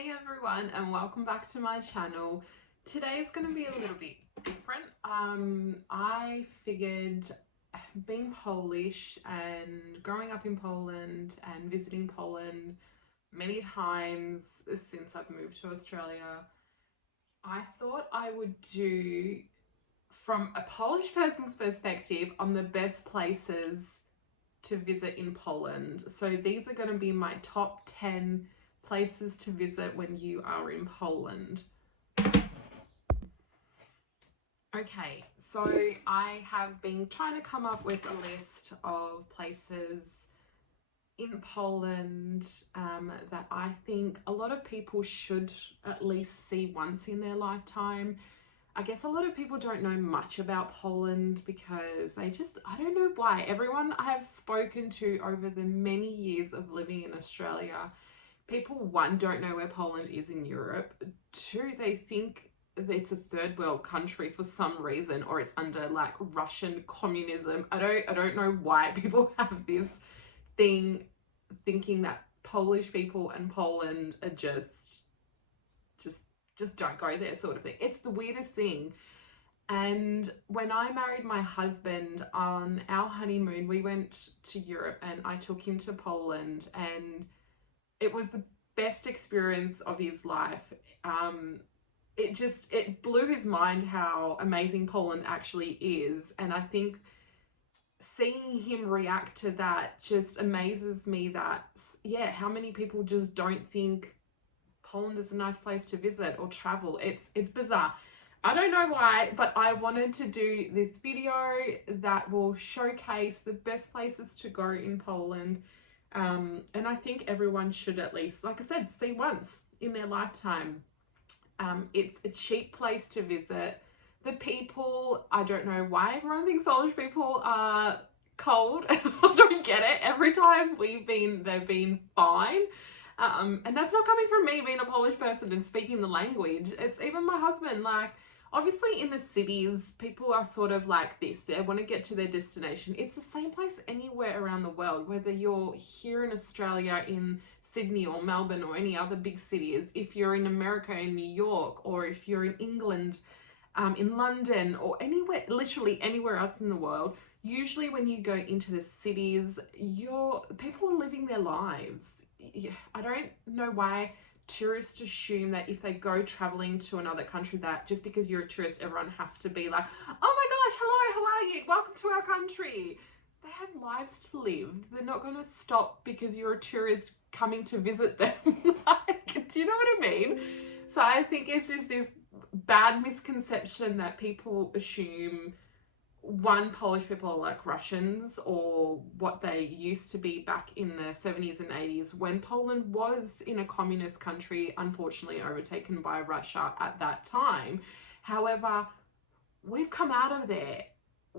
Hey everyone, and welcome back to my channel. Today is going to be a little bit different. I figured, being Polish and growing up in Poland and visiting Poland many times since I've moved to Australia, I thought I would do, from a Polish person's perspective, on the best places to visit in Poland. So these are going to be my top 10 places to visit when you are in Poland. Okay, so I have been trying to come up with a list of places in Poland that I think a lot of people should at least see once in their lifetime. I guess a lot of people don't know much about Poland because I don't know why. Everyone I have spoken to over the many years of living in Australia, people, one, don't know where Poland is in Europe. Two, they think it's a third world country for some reason, or it's under like Russian communism. I don't know why people have this thing thinking that Polish people and Poland are just don't go there sort of thing. It's the weirdest thing. And when I married my husband on our honeymoon, we went to Europe and I took him to Poland, and it was the best experience of his life. It blew his mind how amazing Poland actually is. And I think seeing him react to that just amazes me that, yeah, how many people just don't think Poland is a nice place to visit or travel. It's bizarre. I don't know why, but I wanted to do this video that will showcase the best places to go in Poland. And I think everyone should at least, like I said, see once in their lifetime. It's a cheap place to visit. The people, I don't know why everyone thinks Polish people are cold. I don't get it. Every time we've been, they've been fine. And that's not coming from me being a Polish person and speaking the language. It's even my husband. Like, obviously in the cities, people are sort of like this. They want to get to their destination. It's the same place anywhere around the world, whether you're here in Australia, in Sydney or Melbourne or any other big cities, if you're in America, in New York, or if you're in England, in London, or anywhere, literally anywhere else in the world. Usually when you go into the cities, people are living their lives. I don't know why tourists assume that if they go traveling to another country, that just because you're a tourist, everyone has to be like, oh my gosh, hello, how are you? Welcome to our country. They have lives to live. They're not going to stop because you're a tourist coming to visit them. Like, do you know what I mean? So I think it's just this bad misconception that people assume, one, Polish people are like Russians, or what they used to be back in the 70s and 80s when Poland was in a communist country, unfortunately overtaken by Russia at that time. However, we've come out of there.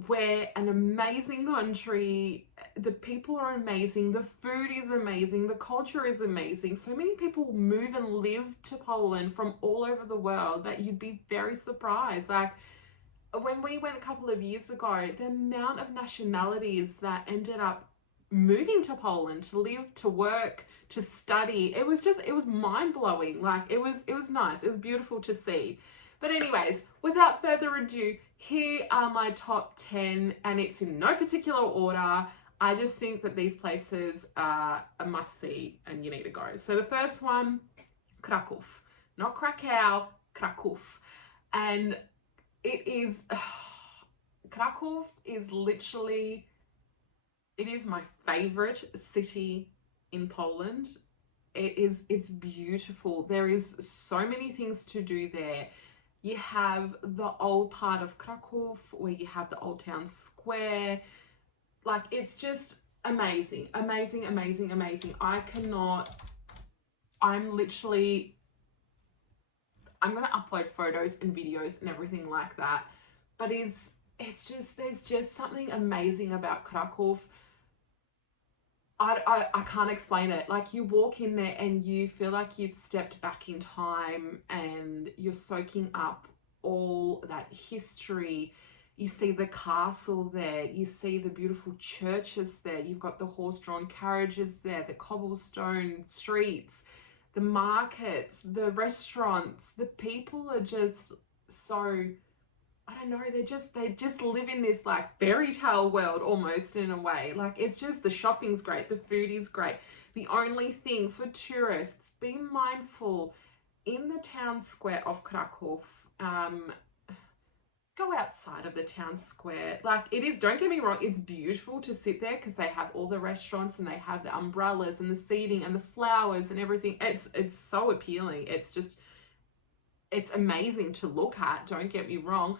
We're an amazing country. The people are amazing. The food is amazing. The culture is amazing. So many people move and live to Poland from all over the world that you'd be very surprised. Like, when we went a couple of years ago, the amount of nationalities that ended up moving to Poland to live, to work, to study, it was mind-blowing. Like, it was nice. It was beautiful to see. But anyways, without further ado, here are my top 10, and it's in no particular order. I just think that these places are a must-see and you need to go. So the first one, Kraków. Not Krakow, Kraków. And it is, Kraków is literally, it is my favorite city in Poland. It's beautiful. There is so many things to do there. You have the old part of Kraków where you have the old town square. Like, it's just amazing, amazing, amazing, amazing. I'm going to upload photos and videos and everything like that. But there's just something amazing about Kraków. I can't explain it. Like, you walk in there and you feel like you've stepped back in time and you're soaking up all that history. You see the castle there, you see the beautiful churches there, you've got the horse-drawn carriages there, the cobblestone streets. the markets, the restaurants, the people are just so, I don't know, they just live in this like fairy tale world almost in a way. Like it's just, the shopping's great, the food is great. The only thing for tourists, be mindful in the town square of Krakow, go outside of the town square. Like it is, don't get me wrong, it's beautiful to sit there because they have all the restaurants and they have the umbrellas and the seating and the flowers and everything. It's so appealing. It's just, it's amazing to look at, don't get me wrong.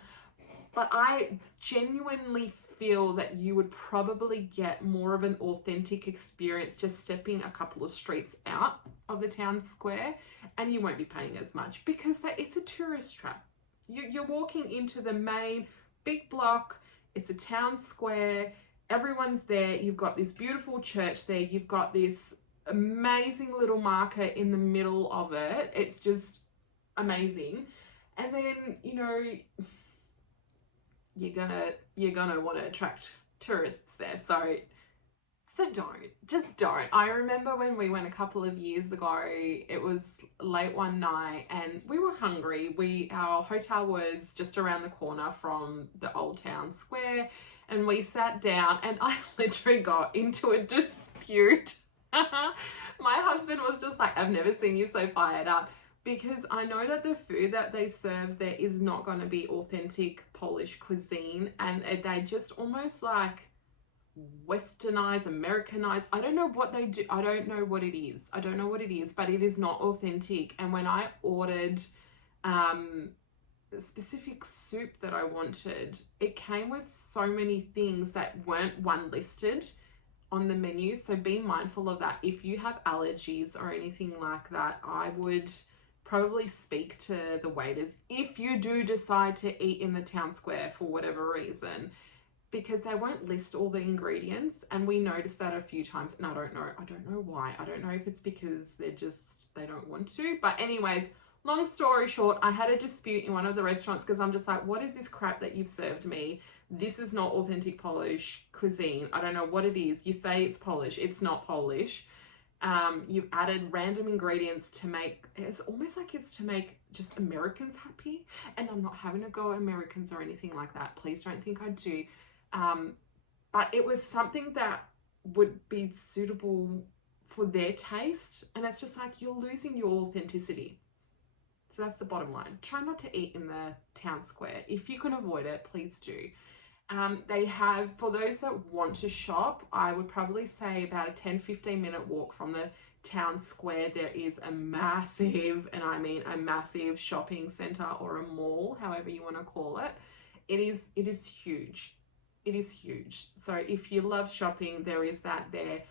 But I genuinely feel that you would probably get more of an authentic experience just stepping a couple of streets out of the town square, and you won't be paying as much because it's a tourist trap. You're walking into the main big block, it's a town square, everyone's there, you've got this beautiful church there, you've got this amazing little market in the middle of it. It's just amazing. And then, you know, you're gonna want to attract tourists there, so don't. I remember when we went a couple of years ago, it was late one night and we were hungry. Our hotel was just around the corner from the old town square, and we sat down and I literally got into a dispute. My husband was just like, I've never seen you so fired up. Because I know that the food that they serve there is not going to be authentic Polish cuisine, and they just almost like westernized, Americanized. I don't know what they do. I don't know what it is, but it is not authentic. And when I ordered the specific soup that I wanted, it came with so many things that weren't one listed on the menu. So be mindful of that. If you have allergies or anything like that, I would probably speak to the waiters if you do decide to eat in the town square for whatever reason, because they won't list all the ingredients. And we noticed that a few times, and I don't know why. I don't know if it's because they don't want to. But anyways, long story short, I had a dispute in one of the restaurants because I'm just like, what is this crap that you've served me? This is not authentic Polish cuisine. I don't know what it is. You say it's Polish, it's not Polish. You've added random ingredients to make, it's almost like it's to make just Americans happy. And I'm not having a go at Americans or anything like that. Please don't think I do. But it was something that would be suitable for their taste. And it's just like, you're losing your authenticity. So that's the bottom line. Try not to eat in the town square. If you can avoid it, please do. They have, for those that want to shop, I would probably say about a 10-15 minute walk from the town square, there is a massive, and I mean a massive shopping center or a mall, however you want to call it. It is huge. It is huge. So if you love shopping, there is that there.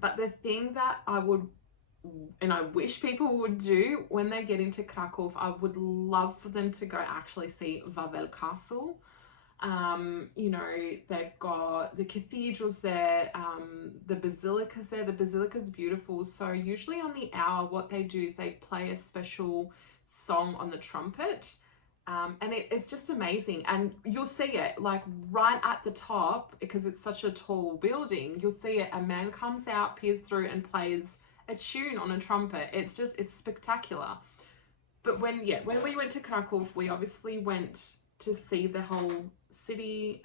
But the thing that I would, and I wish people would do when they get into Kraków, I would love for them to go actually see Wawel Castle. You know, they've got the cathedrals there, the basilica's there. The basilica's beautiful. So usually on the hour, what they do is they play a special song on the trumpet. And it's just amazing. And you'll see it like right at the top, because it's such a tall building, you'll see it. A man comes out, peers through and plays a tune on a trumpet. It's spectacular. But when we went to Kraków, we obviously went to see the whole city.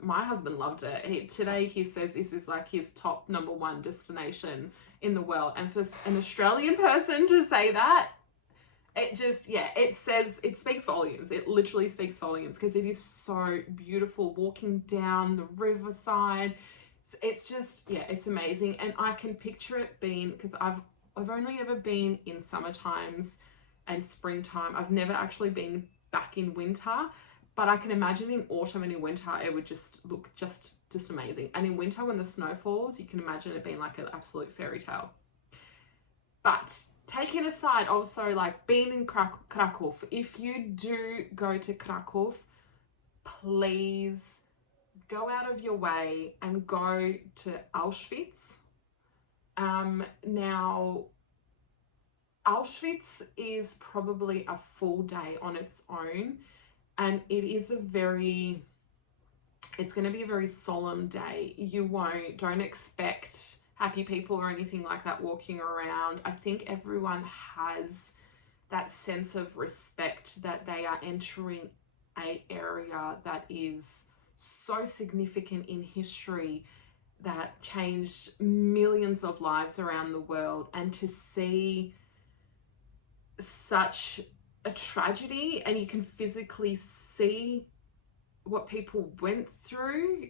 My husband loved it. Today he says this is like his top #1 destination in the world. And for an Australian person to say that, it just, it speaks volumes. It literally speaks volumes, because it is so beautiful walking down the riverside. It's just, it's amazing. And I can picture it being, because I've only ever been in summer times and springtime. I've never actually been back in winter, but I can imagine in autumn and in winter it would just look just amazing. And in winter when the snow falls, you can imagine it being like an absolute fairy tale. But taking aside also like being in Kraków, if you do go to Kraków, please go out of your way and go to Auschwitz. Now, Auschwitz is probably a full day on its own, and it is it's going to be a very solemn day. Don't expect happy people or anything like that walking around. I think everyone has that sense of respect that they are entering a area that is so significant in history, that changed millions of lives around the world, and to see such a tragedy and you can physically see what people went through.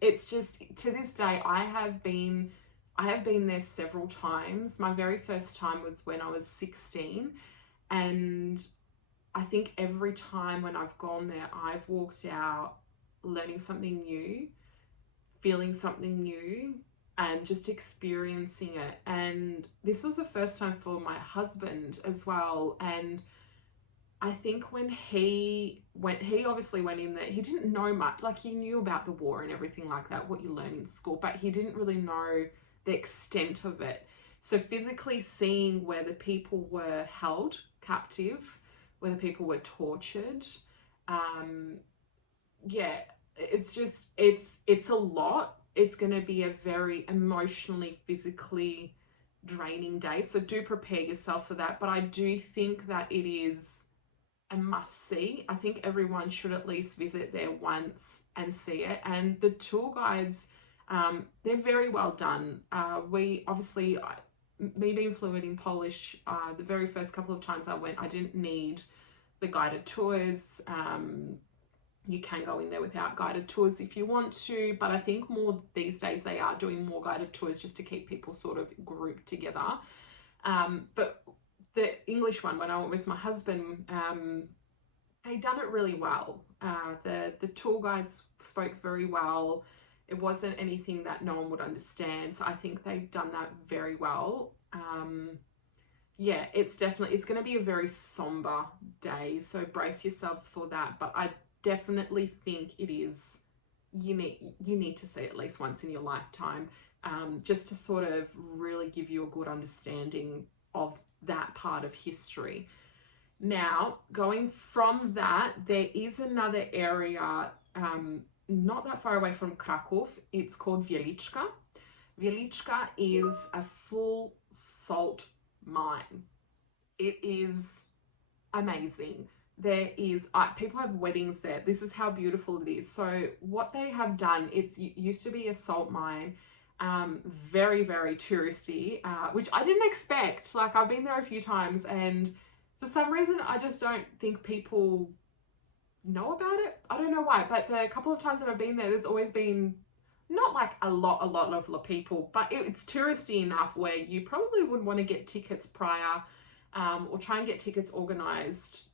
It's just, to this day, I have been there several times. My very first time was when I was 16, and I think every time when I've gone there, I've walked out learning something new, feeling something new, and just experiencing it. And this was the first time for my husband as well. And I think when he obviously went in there, he didn't know much. Like, he knew about the war and everything like that, what you learn in school, but he didn't really know the extent of it. So physically seeing where the people were held captive, where the people were tortured, yeah, it's just, it's a lot. It's going to be a very emotionally, physically draining day. So do prepare yourself for that. But I do think that it is a must see. I think everyone should at least visit there once and see it. And the tour guides, they're very well done. We obviously, me being fluent in Polish, the very first couple of times I went, I didn't need the guided tours. You can go in there without guided tours if you want to, but I think more these days they are doing more guided tours just to keep people sort of grouped together. But the English one, when I went with my husband, they done it really well. The tour guides spoke very well. It wasn't anything that no one would understand. So I think they've done that very well. Yeah, it's going to be a very somber day. So brace yourselves for that. But I definitely think it is, you need to see it at least once in your lifetime, just to sort of really give you a good understanding of that part of history. Now, going from that, there is another area not that far away from Kraków. It's called Wieliczka. Wieliczka is a full salt mine. It is amazing. There is, people have weddings there. This is how beautiful it is. So what they have done, it used to be a salt mine, very, very touristy, which I didn't expect. Like, I've been there a few times, and for some reason, I just don't think people know about it. I don't know why, but the couple of times that I've been there, there's always been not like a lot of people, but it's touristy enough where you probably would want to get tickets prior, or try and get tickets organized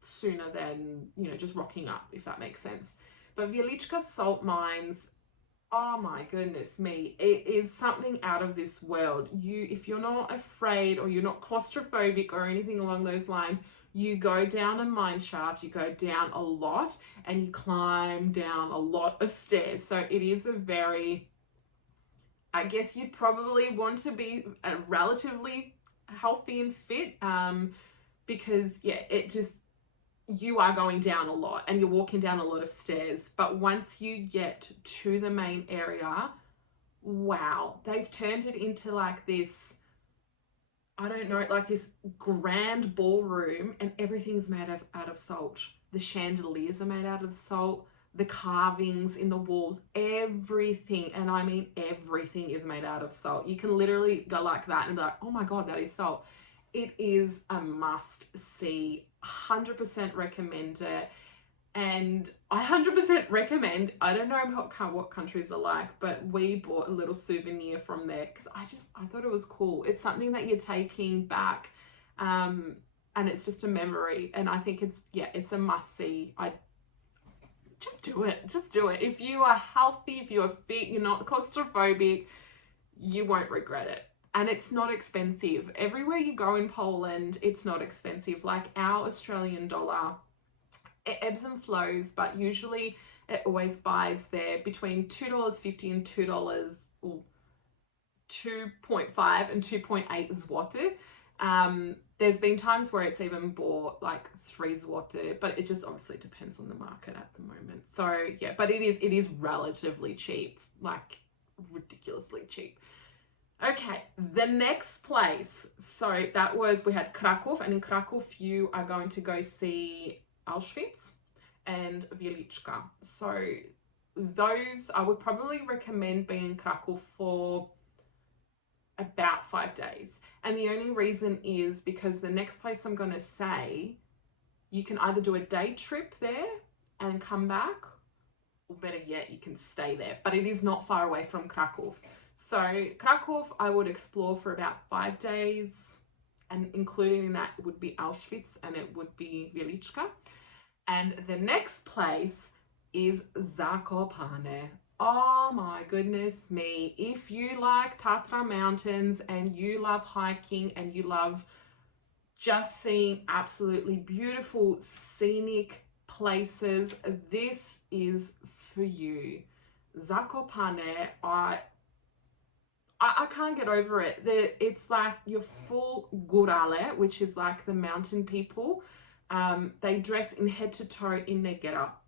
sooner than, just rocking up, if that makes sense. But Wieliczka salt mines, oh my goodness me, it is something out of this world. If you're not afraid or you're not claustrophobic or anything along those lines, you go down a mine shaft, you go down a lot, and you climb down a lot of stairs. So it is a very, I guess you'd probably want to be relatively healthy and fit, because yeah, you are going down a lot and you're walking down a lot of stairs. But once you get to the main area, wow, they've turned it into like this, I don't know, like this grand ballroom, and everything's made out of salt. The chandeliers are made out of salt, the carvings in the walls, everything, and I mean everything is made out of salt. You can literally go like that and be like, oh my God, that is salt. It is a must see. 100% recommend it. And I 100% recommend, I don't know what countries are like, but we bought a little souvenir from there because I thought it was cool. It's something that you're taking back, and it's just a memory. And I think it's a must see. Just do it. If you are healthy, if you're fit, you're not claustrophobic, you won't regret it. And it's not expensive. Everywhere you go in Poland, it's not expensive. Like our Australian dollar, it ebbs and flows, but usually it always buys there between $2.50 and $2, or 2.5 and 2.8 zloty. There's been times where it's even bought like 3 zloty, but it just obviously depends on the market at the moment. So yeah, but it is relatively cheap. Like, ridiculously cheap. Okay, the next place. So that was, we had Kraków, and in Kraków you are going to go see Auschwitz and Wieliczka. So those, I would probably recommend being in Kraków for about 5 days. And the only reason is because the next place I'm going to say, you can either do a day trip there and come back, or better yet, you can stay there. But it is not far away from Kraków. So Kraków, I would explore for about 5 days, and including in that would be Auschwitz and it would be Wieliczka. And the next place is Zakopane. Oh my goodness me. If you like Tatra mountains and you love hiking and you love just seeing absolutely beautiful scenic places, this is for you. Zakopane, I can't get over it. It's like your full górale, which is like the mountain people. They dress in head to toe in their getup.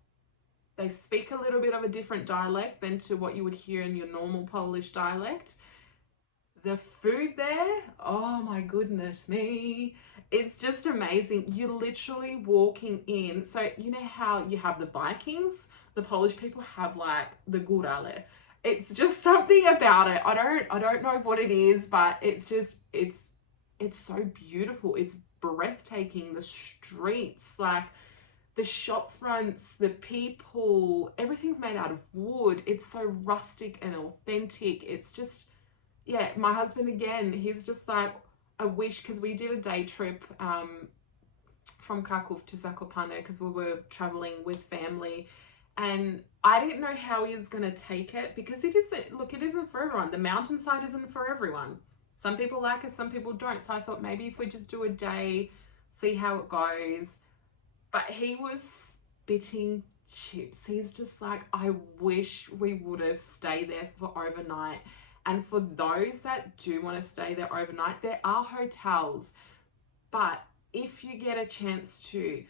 They speak a little bit of a different dialect than to what you would hear in your normal Polish dialect. The food there, oh my goodness me, it's just amazing. You're literally walking in. So you know how you have the Vikings? The Polish people have like the górale. It's just something about it. I don't know what it is, but it's just, it's so beautiful. It's breathtaking. The streets, like the shop fronts, the people, everything's made out of wood. It's so rustic and authentic. It's just, yeah, my husband again, he's just like, I wish, because we did a day trip from Kraków to Zakopane because we were traveling with family, and I didn't know how he was going to take it, because it isn't, look, it isn't for everyone. The mountainside isn't for everyone. Some people like it, some people don't. So I thought maybe if we just do a day, see how it goes. But he was spitting chips. He's just like, I wish we would have stayed there for overnight. And for those that do want to stay there overnight, there are hotels. But if you get a chance to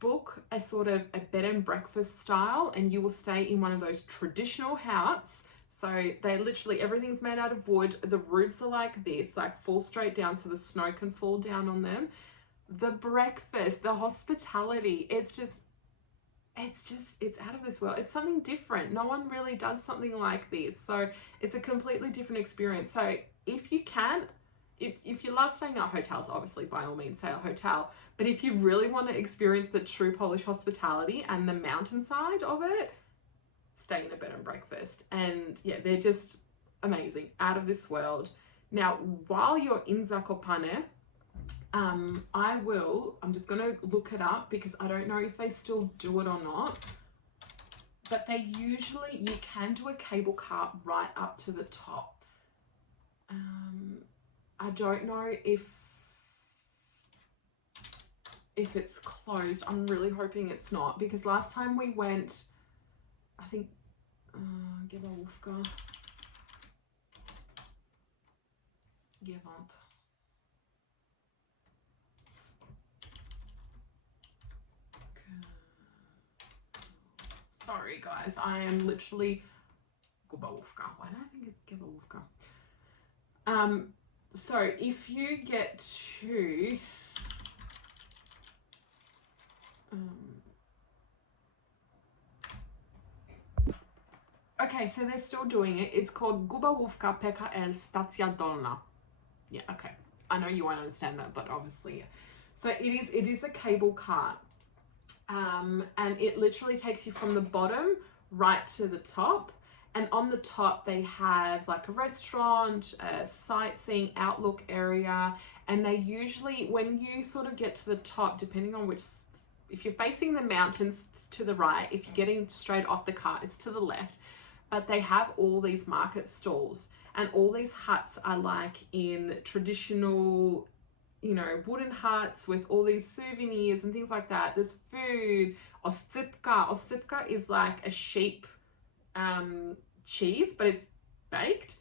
book a sort of a bed and breakfast style, and you will stay in one of those traditional huts. So they literally, everything's made out of wood. The roofs are like this, like fall straight down so the snow can fall down on them. The breakfast, the hospitality, it's out of this world. It's something different. No one really does something like this. So it's a completely different experience. So if you can, if you love staying at hotels, obviously by all means stay at a hotel. But if you really want to experience the true Polish hospitality and the mountainside of it, stay in a bed and breakfast. And yeah, they're just amazing, out of this world. Now, while you're in Zakopane, I'm just going to look it up because I don't know if they still do it or not. But they usually, you can do a cable car right up to the top. I don't know if it's closed. I'm really hoping it's not, because last time we went, I think, Gewałówka. Gewont. Sorry guys, I am literally Gewałówka. Why do I think it's Gewałówka? So if you get to okay, so they're still doing it. It's called Gewałówka PKL Stacja Dolna. Yeah, okay. I know you won't understand that, but obviously, yeah. So it is a cable car. And it literally takes you from the bottom right to the top. And on the top, they have like a restaurant, a sightseeing outlook area. And they usually, when you sort of get to the top, depending on which, if you're facing the mountains, to the right. If you're getting straight off the cart, it's to the left. But they have all these market stalls, and all these huts are like in traditional, you know, wooden huts with all these souvenirs and things like that. There's food. Oscypka. Oscypka is like a sheep cheese, but it's baked.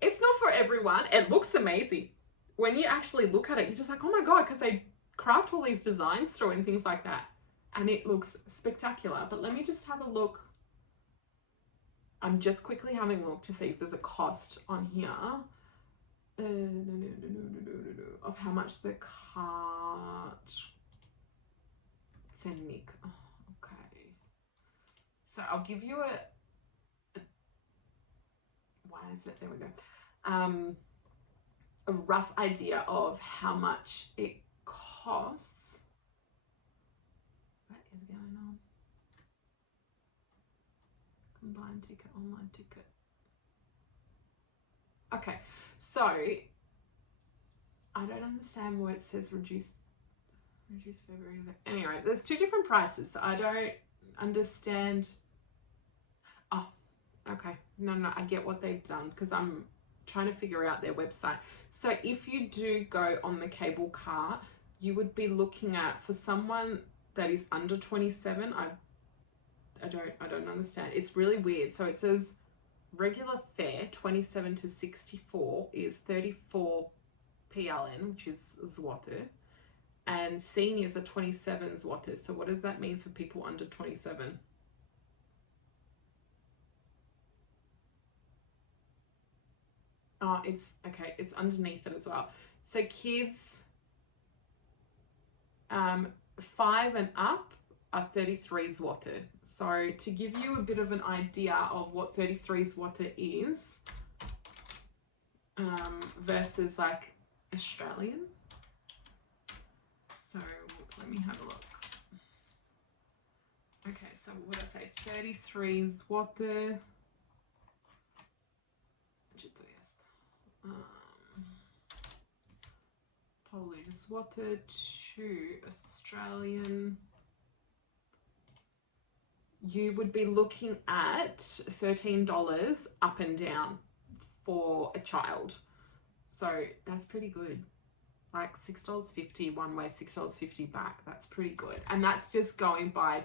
It's not for everyone. It looks amazing. When you actually look at it, you're just like, oh my God, because they craft all these designs through and things like that. And it looks spectacular. But let me just have a look. I'm just quickly having a look to see if there's a cost on here. Of how much the cart. Send Nick. Oh, okay. So I'll give you a why is it? There we go. A rough idea of how much it costs. What is going on? Combined ticket, online ticket. Okay, so I don't understand why it says reduce February. Anyway, there's two different prices. So I don't understand. Oh, okay. No, I get what they've done because I'm trying to figure out their website. So if you do go on the cable car, you would be looking at, for someone that is under 27, I don't understand. It's really weird. So it says regular fare 27 to 64 is 34 PLN, which is zloty, and seniors are 27 zloty. So what does that mean for people under 27? Oh, it's okay. It's underneath it as well. So kids 5 and up are 33 zloty. So to give you a bit of an idea of what 33 zloty is versus like Australian. So let me have a look. Okay, so what did I say? 33 zloty. Polish zloty to Australian, you would be looking at $13 up and down for a child. So that's pretty good. Like $6.50 one way, $6.50 back. That's pretty good. And that's just going by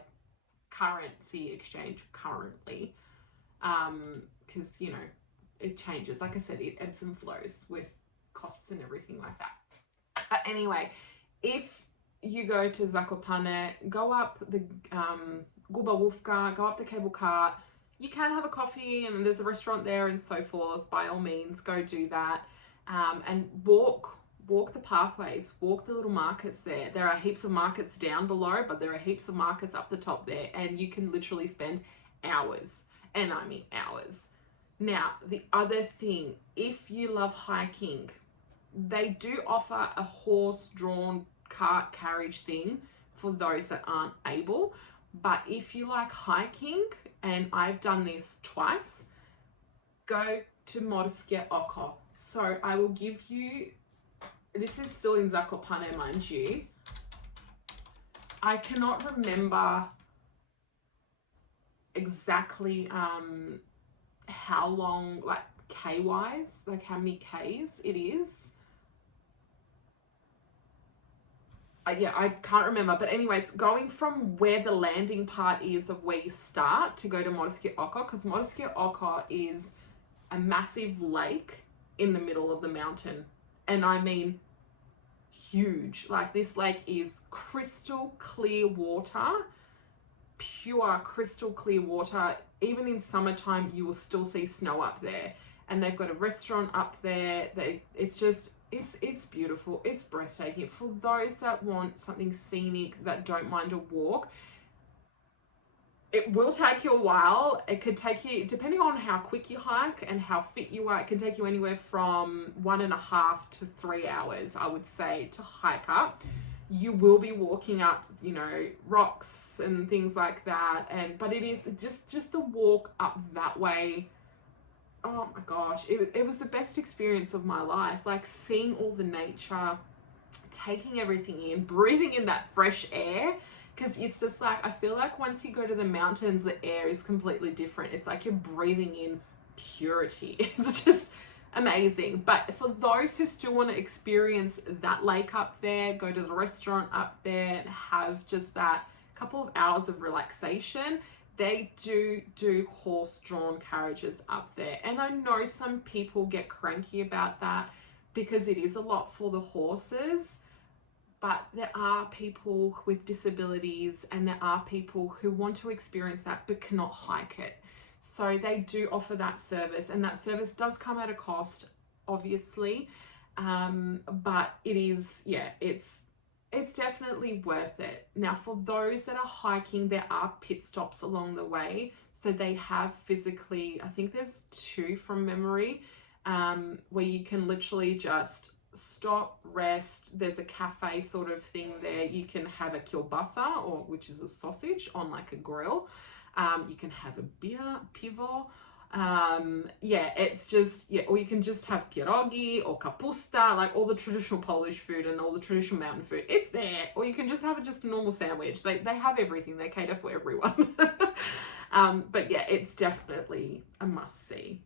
currency exchange currently. Because, you know, it changes. Like I said, it ebbs and flows with costs and everything like that. But anyway, if you go to Zakopane, go up the Gubałówka, go up the cable cart, you can have a coffee and there's a restaurant there and so forth. By all means, go do that. And walk the pathways, walk the little markets there. There are heaps of markets down below, but there are heaps of markets up the top there, and you can literally spend hours, and I mean hours. Now, the other thing, if you love hiking, they do offer a horse-drawn cart carriage thing for those that aren't able. But if you like hiking, and I've done this twice, go to Morskie Oko. So I will give you, this is still in Zakopane, mind you. I cannot remember exactly how long, like K-wise, like how many Ks it is. Yeah, I can't remember. But anyways, going from where the landing part is of where you start to go to Morskie Oko, because Morskie Oko is a massive lake in the middle of the mountain. And I mean huge. Like, this lake is crystal clear water, pure crystal clear water. Even in summertime, you will still see snow up there. And they've got a restaurant up there. It's just, it's beautiful. It's breathtaking. For those that want something scenic, that don't mind a walk, it will take you a while. It could take you, depending on how quick you hike and how fit you are, it can take you anywhere from 1.5 to 3 hours, I would say, to hike up. You will be walking up, you know, rocks and things like that. But it is just the walk up that way. Oh my gosh, it was the best experience of my life. Like, seeing all the nature, taking everything in, breathing in that fresh air. Because it's just like, I feel like once you go to the mountains, the air is completely different. It's like you're breathing in purity. It's just amazing. But for those who still want to experience that lake up there, go to the restaurant up there and have just that couple of hours of relaxation, they do horse-drawn carriages up there. And I know some people get cranky about that because it is a lot for the horses. But there are people with disabilities, and there are people who want to experience that but cannot hike it. So they do offer that service, and that service does come at a cost, obviously, but it is, yeah, it's definitely worth it. Now, for those that are hiking, there are pit stops along the way. So they have physically, I think there's 2 from memory, where you can literally just stop, rest. There's a cafe sort of thing there. You can have a kielbasa, or which is a sausage on like a grill. You can have a beer, pivo. Yeah, it's just, yeah, or you can just have pierogi or kapusta, like all the traditional Polish food and all the traditional mountain food. It's there. Or you can just have just a normal sandwich. They have everything. They cater for everyone. But yeah, it's definitely a must-see.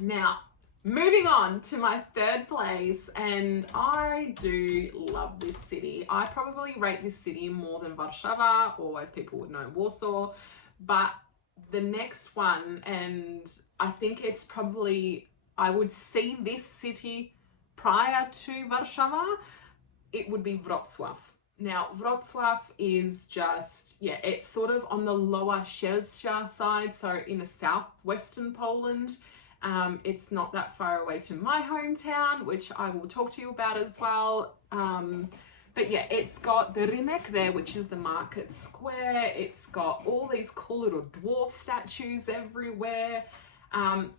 Now, moving on to my 3rd place, and I do love this city. I probably rate this city more than Warszawa, or as people would know, Warsaw. But the next one, and I think it's probably, I would see this city prior to Warszawa, it would be Wrocław. Now, Wrocław is just, yeah, it's sort of on the lower Silesia side, so in the southwestern Poland. It's not that far away to my hometown, which I will talk to you about as well. But yeah, it's got the Rynek there, which is the market square. It's got all these cool little dwarf statues everywhere.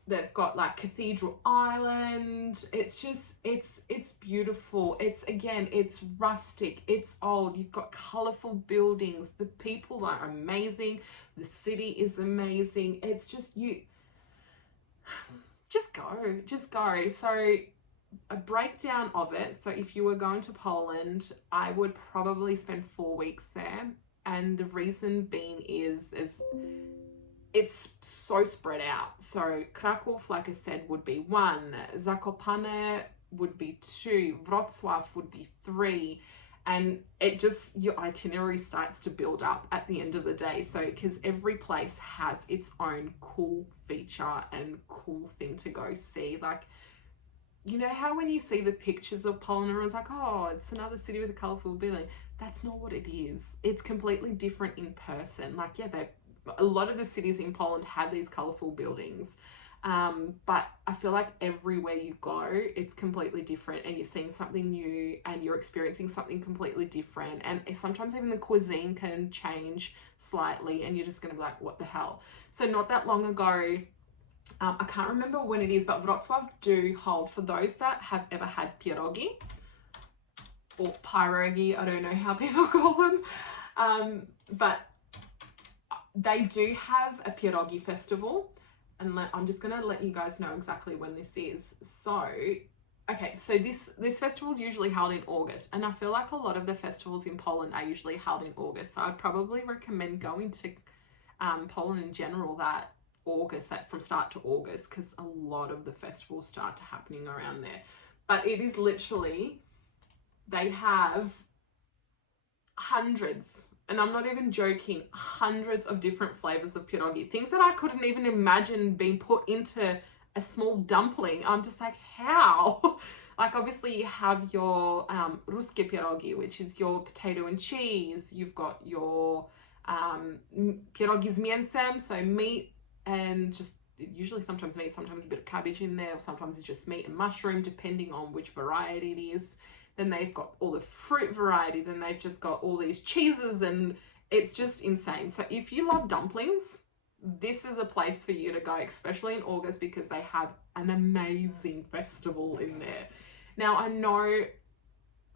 They've got like Cathedral Island. It's just, it's beautiful. It's, again, it's rustic, it's old. You've got colorful buildings. The people are amazing. The city is amazing. It's just, just go. So a breakdown of it. So if you were going to Poland, I would probably spend 4 weeks there. And the reason being is it's so spread out. So Kraków, like I said, would be 1. Zakopane would be 2. Wrocław would be 3. And it just, your itinerary starts to build up at the end of the day. So, because every place has its own cool feature and cool thing to go see. Like, you know how when you see the pictures of Poland, everyone's like, oh, it's another city with a colourful building. That's not what it is. It's completely different in person. Like, yeah, a lot of the cities in Poland have these colourful buildings. But I feel like everywhere you go, it's completely different, and you're seeing something new, and you're experiencing something completely different. And sometimes even the cuisine can change slightly, and you're just going to be like, what the hell? So not that long ago, I can't remember when it is, but Wrocław do hold, for those that have ever had pierogi or pierogi, I don't know how people call them, but they do have a pierogi festival, and I'm just going to let you guys know exactly when this is. So, okay, so this festival is usually held in August, and I feel like a lot of the festivals in Poland are usually held in August, so I'd probably recommend going to Poland in general that August, that from start to August, because a lot of the festivals start happening around there. But it is literally, they have hundreds, and I'm not even joking, hundreds of different flavors of pierogi, things that I couldn't even imagine being put into a small dumpling. I'm just like, how? Like, obviously you have your ruskie pierogi, which is your potato and cheese. You've got your pierogi z mięsem, so meat and just usually sometimes meat, sometimes a bit of cabbage in there, or sometimes it's just meat and mushroom, depending on which variety it is. Then they've got all the fruit variety, then they've just got all these cheeses, and it's just insane. So if you love dumplings, this is a place for you to go, especially in August, because they have an amazing festival in there. Now, I know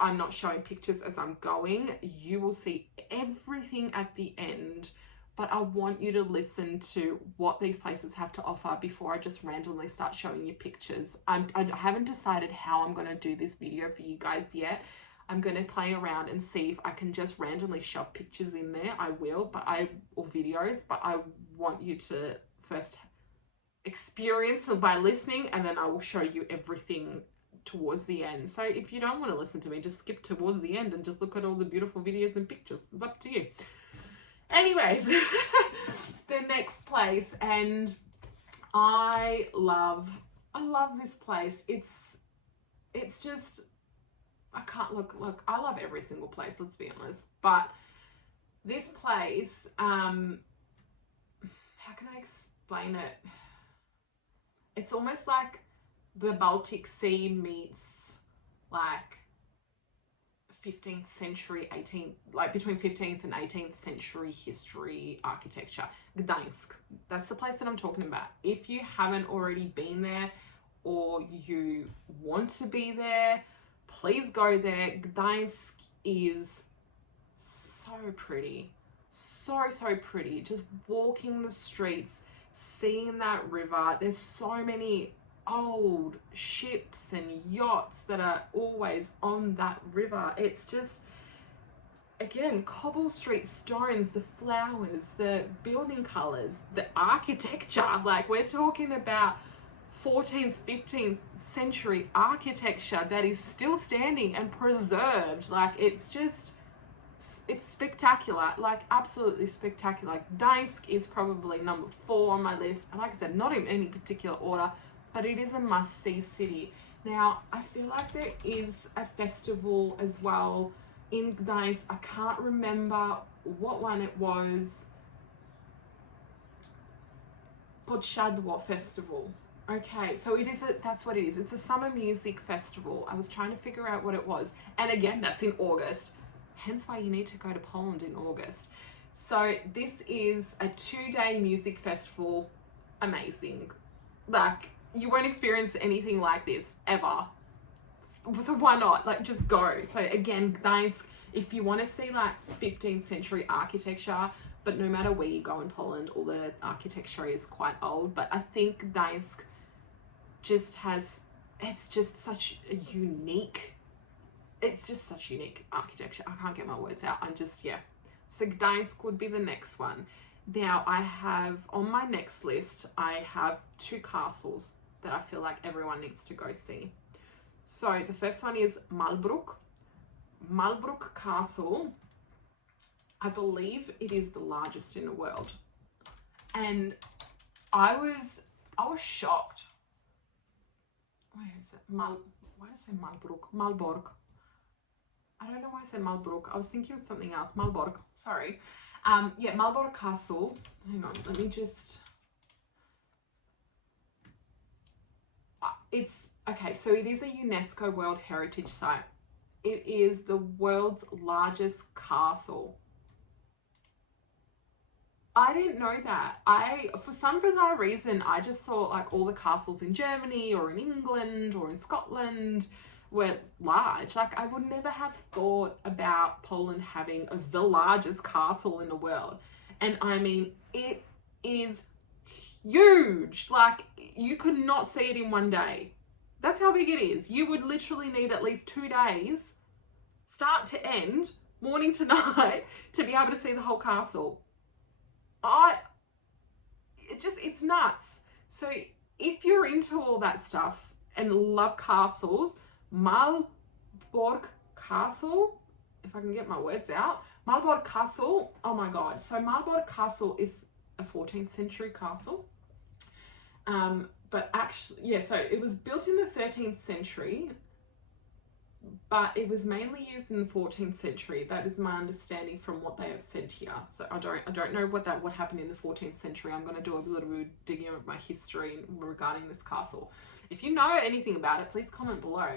I'm not showing pictures as I'm going. You will see everything at the end, but I want you to listen to what these places have to offer before I just randomly start showing you pictures. I haven't decided how I'm going to do this video for you guys yet. I'm going to play around and see if I can just randomly shove pictures in there. I will, or videos, but I want you to first experience it by listening, and then I will show you everything towards the end. So if you don't want to listen to me, just skip towards the end and just look at all the beautiful videos and pictures. It's up to you. Anyways, the next place, and I love this place. It's just, I can't look, I love every single place, let's be honest, but this place, how can I explain it? It's almost like the Baltic Sea meets like 15th century, like between 15th and 18th century history architecture. Gdańsk, that's the place that I'm talking about. If you haven't already been there or you want to be there, please go there. Gdańsk is so pretty, so pretty. Just walking the streets, seeing that river. There's so many old ships and yachts that are always on that river. It's just, again, cobble street stones, the flowers, the building colors, the architecture. Like, we're talking about 14th, 15th century architecture that is still standing and preserved. Like, it's just, it's spectacular, like absolutely spectacular. Gdańsk is probably number 4 on my list. And like I said, not in any particular order, but it is a must-see city. Now, I feel like there is a festival as well in Gdańsk. I can't remember what one it was. Podsiadło Festival. Okay, so it is that's what it is. It's a summer music festival. I was trying to figure out what it was. And again, that's in August. Hence why you need to go to Poland in August. So this is a 2-day music festival. Amazing. Like, you won't experience anything like this ever. So why not? Like, just go. So again, Gdańsk, if you want to see like 15th century architecture, but no matter where you go in Poland, all the architecture is quite old. But I think Gdańsk just has, it's just such a unique, it's just such unique architecture. I can't get my words out. I'm just, yeah. So Gdańsk would be the next one. Now, I have, on my next list, I have 2 castles that I feel like everyone needs to go see. So the first one is Malbork. Malbork Castle, I believe it is the largest in the world. And I was shocked. Where is it? Why did I say Malbork? Malbork. I don't know why I said Malbork. I was thinking of something else. Malbork, sorry. Yeah, Malbork Castle. Hang on, let me just... It's, okay, so it is a UNESCO World Heritage Site. It is the world's largest castle. I didn't know that. For some bizarre reason, I just thought like all the castles in Germany or in England or in Scotland were large. Like, I would never have thought about Poland having the largest castle in the world. And I mean, it is huge. Like, you could not see it in one day. That's how big it is. You would literally need at least 2 days, start to end, morning to night, to be able to see the whole castle. It's nuts. So if you're into all that stuff and love castles, Malbork Castle, if I can get my words out, Malbork Castle, oh my God. So Malbork Castle is a 14th century castle. But actually, yeah, so it was built in the 13th century, but it was mainly used in the 14th century. That is my understanding from what they have said here. So I don't know what happened in the 14th century. I'm going to do a little bit of digging of my history regarding this castle. If you know anything about it, please comment below.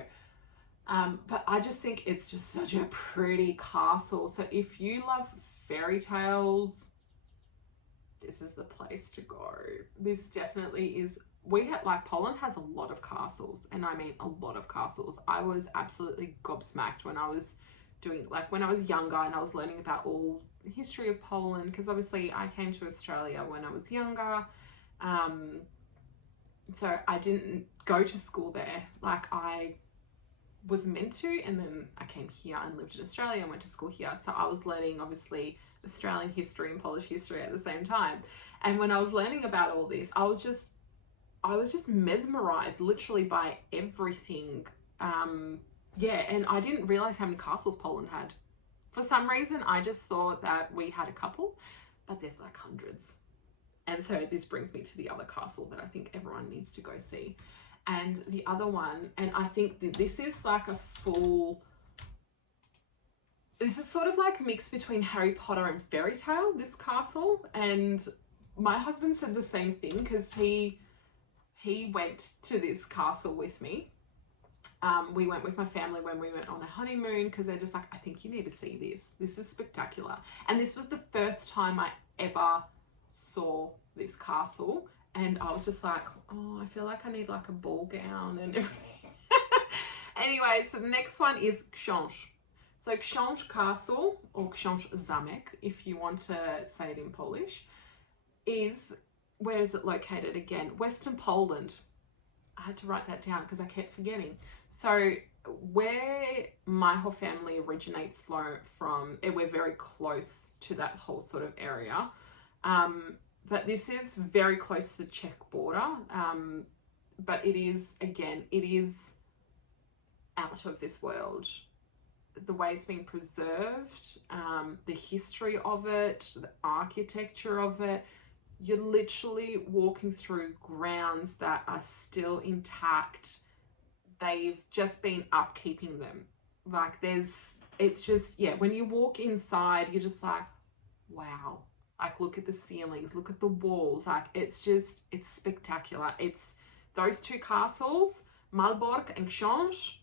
But I just think it's just such a pretty castle. So if you love fairy tales, this is the place to go. This definitely is. Poland has a lot of castles, and I mean a lot of castles. I was absolutely gobsmacked when I was when I was younger and I was learning about all the history of Poland, because obviously I came to Australia when I was younger. So I didn't go to school there like I was meant to, and then I came here and lived in Australia and went to school here. So I was learning obviously Australian history and Polish history at the same time. And when I was learning about all this, I was just mesmerized literally by everything. Yeah, and I didn't realize how many castles Poland had. For some reason, I just thought that we had a couple, but there's like hundreds. And so this brings me to the other castle that I think everyone needs to go see. And the other one, and I think that this is like this is sort of like mixed between Harry Potter and fairy tale, this castle. And my husband said the same thing because he went to this castle with me. We went with my family when we went on a honeymoon because they're just like, I think you need to see this. This is spectacular. And this was the first time I ever saw this castle. And I was just like, oh, I feel like I need like a ball gown and everything. Anyway, so the next one is Książ. So Książ Castle, or Książ Zamek, if you want to say it in Polish, is, where is it located again? Western Poland. I had to write that down because I kept forgetting. So where my whole family originates from, we're very close to that whole sort of area. But this is very close to the Czech border. But it is, again, it is out of this world. The way it's been preserved, the history of it, the architecture of it, you're literally walking through grounds that are still intact. They've just been upkeeping them. Like it's just, yeah, when you walk inside, you're just like, wow. Like, look at the ceilings, look at the walls. Like, it's spectacular. It's those two castles, Malbork and Książ,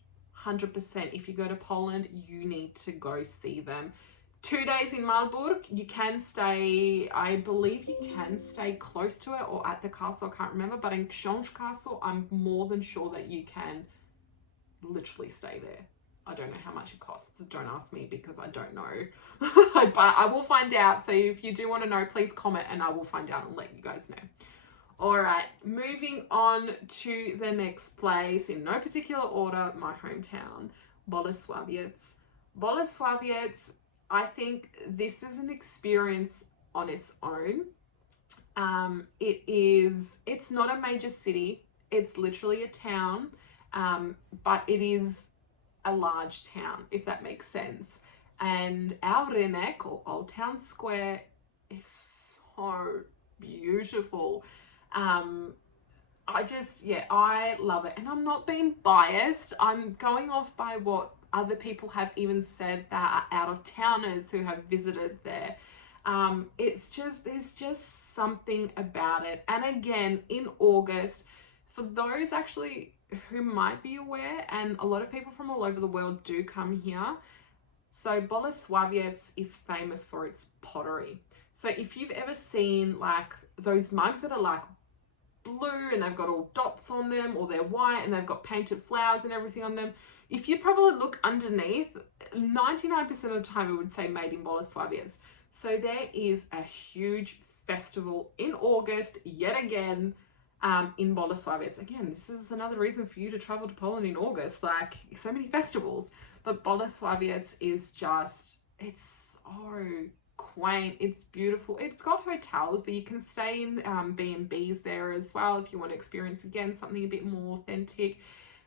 100%. If you go to Poland, you need to go see them. 2 days in Malbork, you can stay, I believe you can stay close to it or at the castle, I can't remember, but in Książ Castle, I'm more than sure that you can literally stay there. I don't know how much it costs, so don't ask me because I don't know. But I will find out, so if you do want to know, please comment and I will find out and let you guys know. Alright, moving on to the next place, in no particular order, my hometown, Bolesławiec. Bolesławiec, I think this is an experience on its own. It's not a major city, it's literally a town, but it is a large town, if that makes sense. And our Rynek, or Old Town Square, is so beautiful. I love it. And I'm not being biased. I'm going off by what other people have even said that are out of towners who have visited there. There's just something about it. And again, in August, for those actually who might be aware, and a lot of people from all over the world do come here. So Bolesławiec is famous for its pottery. So if you've ever seen like those mugs that are like blue and they've got all dots on them, or they're white and they've got painted flowers and everything on them, if you probably look underneath, 99% of the time it would say made in Bolesławiec. So there is a huge festival in August, yet again, in Bolesławiec. Again, this is another reason for you to travel to Poland in August, like so many festivals. But Bolesławiec is just, it's so quaint, it's beautiful. It's got hotels, but you can stay in B&Bs there as well if you want to experience, again, something a bit more authentic.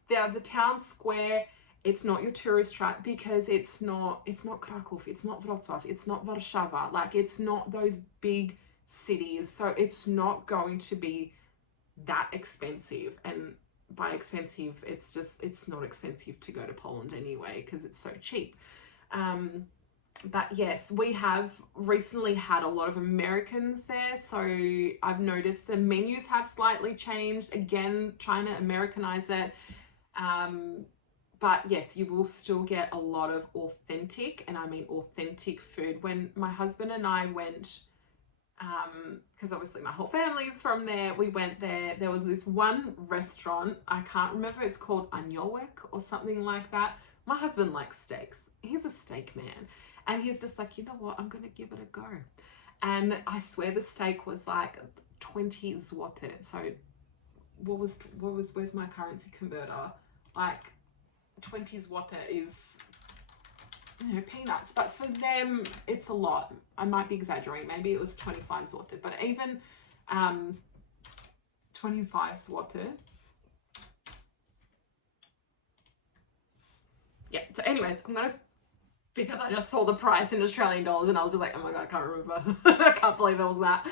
The town square, it's not your tourist trap because it's not Kraków, it's not Wrocław, it's not Warszawa, like it's not those big cities, so it's not going to be that expensive. And by expensive, it's not expensive to go to Poland anyway because it's so cheap. But yes, we have recently had a lot of Americans there, so I've noticed the menus have slightly changed, again trying to Americanize it. But yes, you will still get a lot of authentic, and I mean authentic food. When my husband and I went, because obviously my whole family is from there, we went there. There was this one restaurant, I can't remember, it's called Aniołek or something like that. My husband likes steaks. He's a steak man. And he's just like, you know what, I'm going to give it a go. And I swear the steak was like 20 zloty. So where's my currency converter? Like 20 zloty is, you know, peanuts. But for them, it's a lot. I might be exaggerating. Maybe it was 25 zloty. But even 25 zloty. Yeah, so anyways, I'm going to, because I just saw the price in Australian dollars and I was just like, oh my God, I can't remember. I can't believe it was that.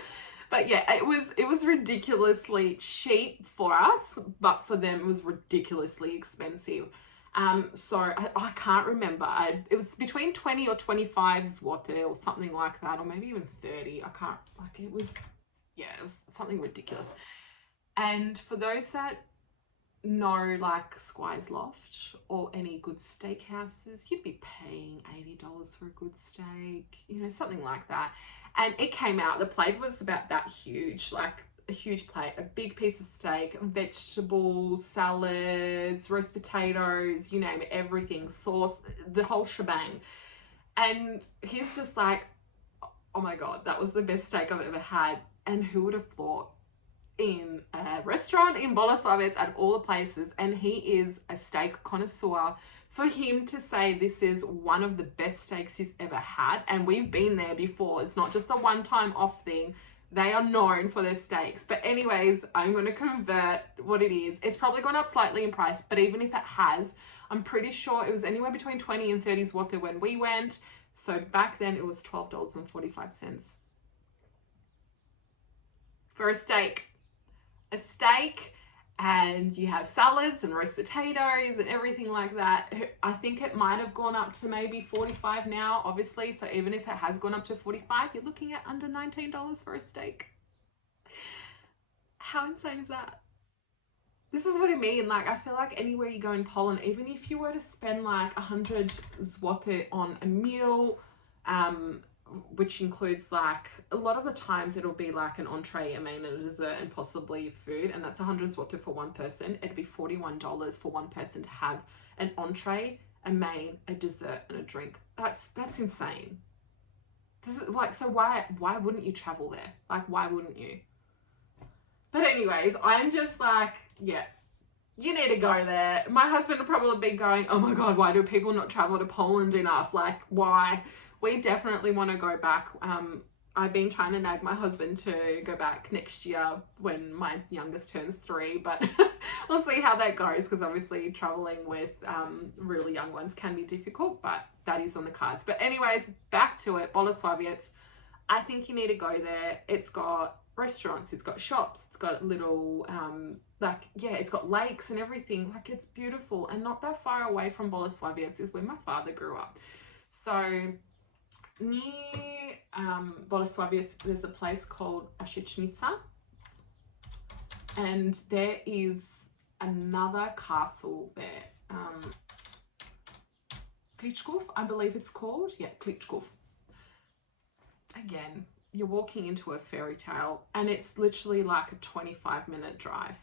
But yeah, it was ridiculously cheap for us, but for them it was ridiculously expensive. So I can't remember. It was between 20 or 25 zloty or something like that, or maybe even 30. I can't, like, it was yeah, it was something ridiculous. And for those that know like Squire's Loft or any good steakhouses, you'd be paying $80 for a good steak, you know, something like that. And it came out, the plate was about that huge, like a huge plate, a big piece of steak, vegetables, salads, roast potatoes, you name it, everything, sauce, the whole shebang. And he's just like, oh my God, that was the best steak I've ever had. And who would have thought, in a restaurant in Bolesławiec at all the places, and he is a steak connoisseur, for him to say this is one of the best steaks he's ever had, and we've been there before, it's not just a one-time off thing, they are known for their steaks. But anyways, I'm going to convert what it is. It's probably gone up slightly in price, but even if it has, I'm pretty sure it was anywhere between 20 and 30 zloty when we went. So back then it was $12.45 for a steak. A steak, and you have salads and roast potatoes and everything like that. I think it might have gone up to maybe 45 now, obviously. So even if it has gone up to 45, you're looking at under $19 for a steak. How insane is that? This is what I mean. Like, I feel like anywhere you go in Poland, even if you were to spend like 100 zloty on a meal, which includes like, a lot of the times it'll be like an entree, a main and a dessert, and possibly food, and that's 100 zloty for one person. It'd be $41 for one person to have an entree, a main, a dessert, and a drink. That's insane. This is like, so why wouldn't you travel there? Like, why wouldn't you? But anyways, I'm just like, yeah, you need to go there. My husband will probably be going, oh my God, why do people not travel to Poland enough? Like, why? We definitely want to go back. I've been trying to nag my husband to go back next year when my youngest turns 3, but we'll see how that goes, because obviously traveling with really young ones can be difficult, but that is on the cards. But anyways, back to it, Bolesławiec. I think you need to go there. It's got restaurants, it's got shops, it's got little, like, yeah, it's got lakes and everything. Like, it's beautiful. And not that far away from Bolesławiec is where my father grew up. So near Bolesławiec, there's a place called Osiecznica, and there is another castle there. Kliczków, I believe it's called. Yeah, Kliczków. Again, you're walking into a fairy tale, and it's literally like a 25-minute drive.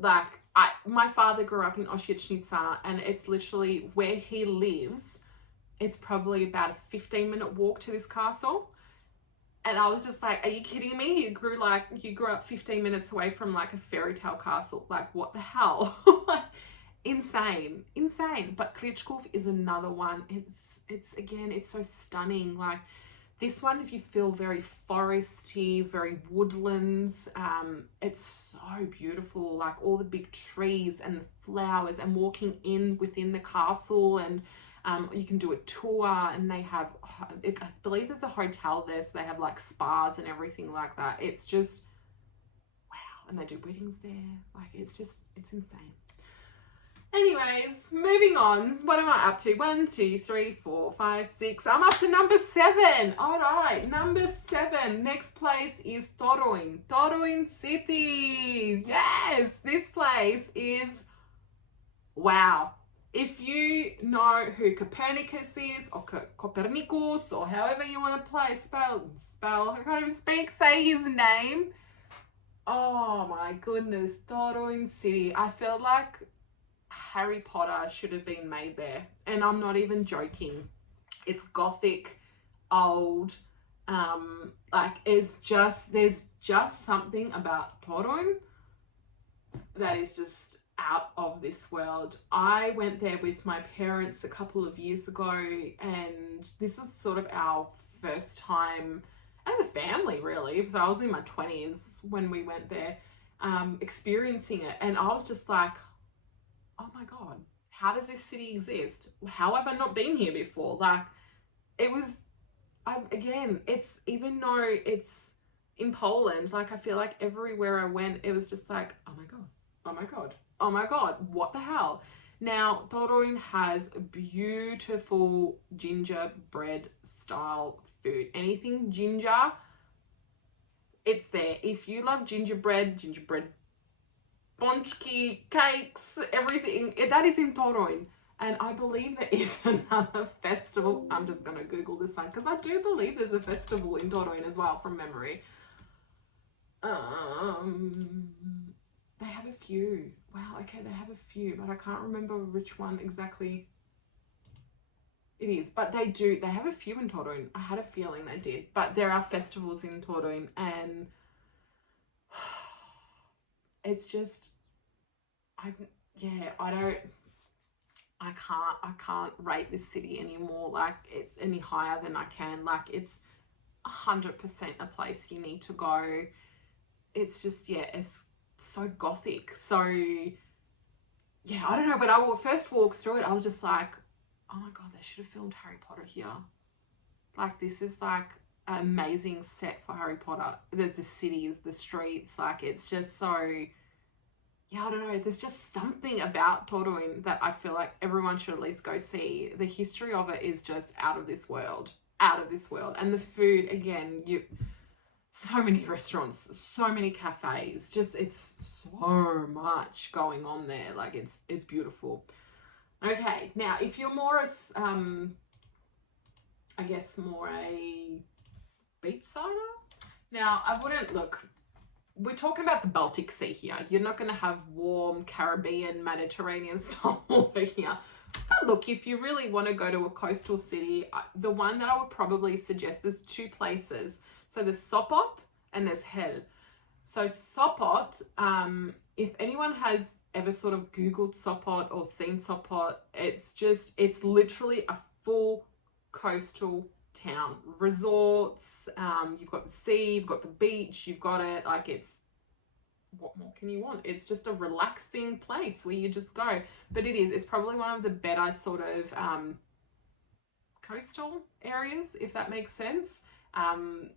Like, my father grew up in Osiecznica, and it's literally where he lives. It's probably about a 15-minute walk to this castle. And I was just like, are you kidding me? You grew up 15 minutes away from like a fairy tale castle. Like, what the hell? Insane. But Kliczków is another one. It's again, it's so stunning. Like, this one, if you feel very foresty, very woodlands, it's so beautiful. Like, all the big trees and the flowers, and walking in within the castle, and you can do a tour, and they have, I believe there's a hotel there, so they have like spas and everything like that. It's just, wow. And they do weddings there. Like, it's insane. Anyways, moving on. What am I up to? 1, 2, 3, 4, 5, 6. I'm up to number 7. All right, number 7. Next place is Toruń. Toruń City. Yes, this place is, wow. If you know who Copernicus is, or Copernicus, or however you want to spell, I can't even say his name. Oh my goodness, Toruń City. I feel like Harry Potter should have been made there, and I'm not even joking. It's gothic, old, like, there's just something about Toruń that is just out of this world. I went there with my parents a couple of years ago, and this was sort of our first time as a family, really, because I was in my 20s when we went there, experiencing it. And I was just like, oh my God, how does this city exist? How have I not been here before? Like, it was, again, it's, even though it's in Poland, like, I feel like everywhere I went, it was just like, oh my God, oh my God, oh my God, what the hell? Now, Toruń has beautiful gingerbread style food. Anything ginger, it's there. If you love gingerbread bonchki, cakes, everything, that is in Toruń. And I believe there is another festival. I'm just going to Google this one because I do believe there's a festival in Toruń as well from memory. They have a few. Wow, okay, they have a few, but I can't remember which one exactly it is. But they have a few in Toruń. I had a feeling they did. But there are festivals in Toruń, and it's just, I can't rate this city anymore. Like, it's any higher than I can. Like, it's 100% a place you need to go. It's just, yeah, it's so gothic. So, yeah, I don't know. When I first walked through it, I was just like, oh my God, they should have filmed Harry Potter here. Like, this is like an amazing set for Harry Potter. The cities, the streets, like, it's just so, yeah, I don't know. There's just something about Toruń that I feel like everyone should at least go see. The history of it is just out of this world. And the food, again, so many restaurants, so many cafes, just, it's so much going on there. Like, it's beautiful. Okay, now if you're more I guess more a beachsider. Now, I wouldn't, look, we're talking about the Baltic Sea here. You're not going to have warm Caribbean, Mediterranean style water here. But look, if you really want to go to a coastal city, the one that I would probably suggest, there's two places. So there's Sopot and there's Hel. So Sopot, if anyone has ever sort of Googled Sopot or seen Sopot, it's literally a full coastal town. Resorts, you've got the sea, you've got the beach, you've got it, like, it's, what more can you want? It's just a relaxing place where you just go. But it's probably one of the better sort of coastal areas, if that makes sense.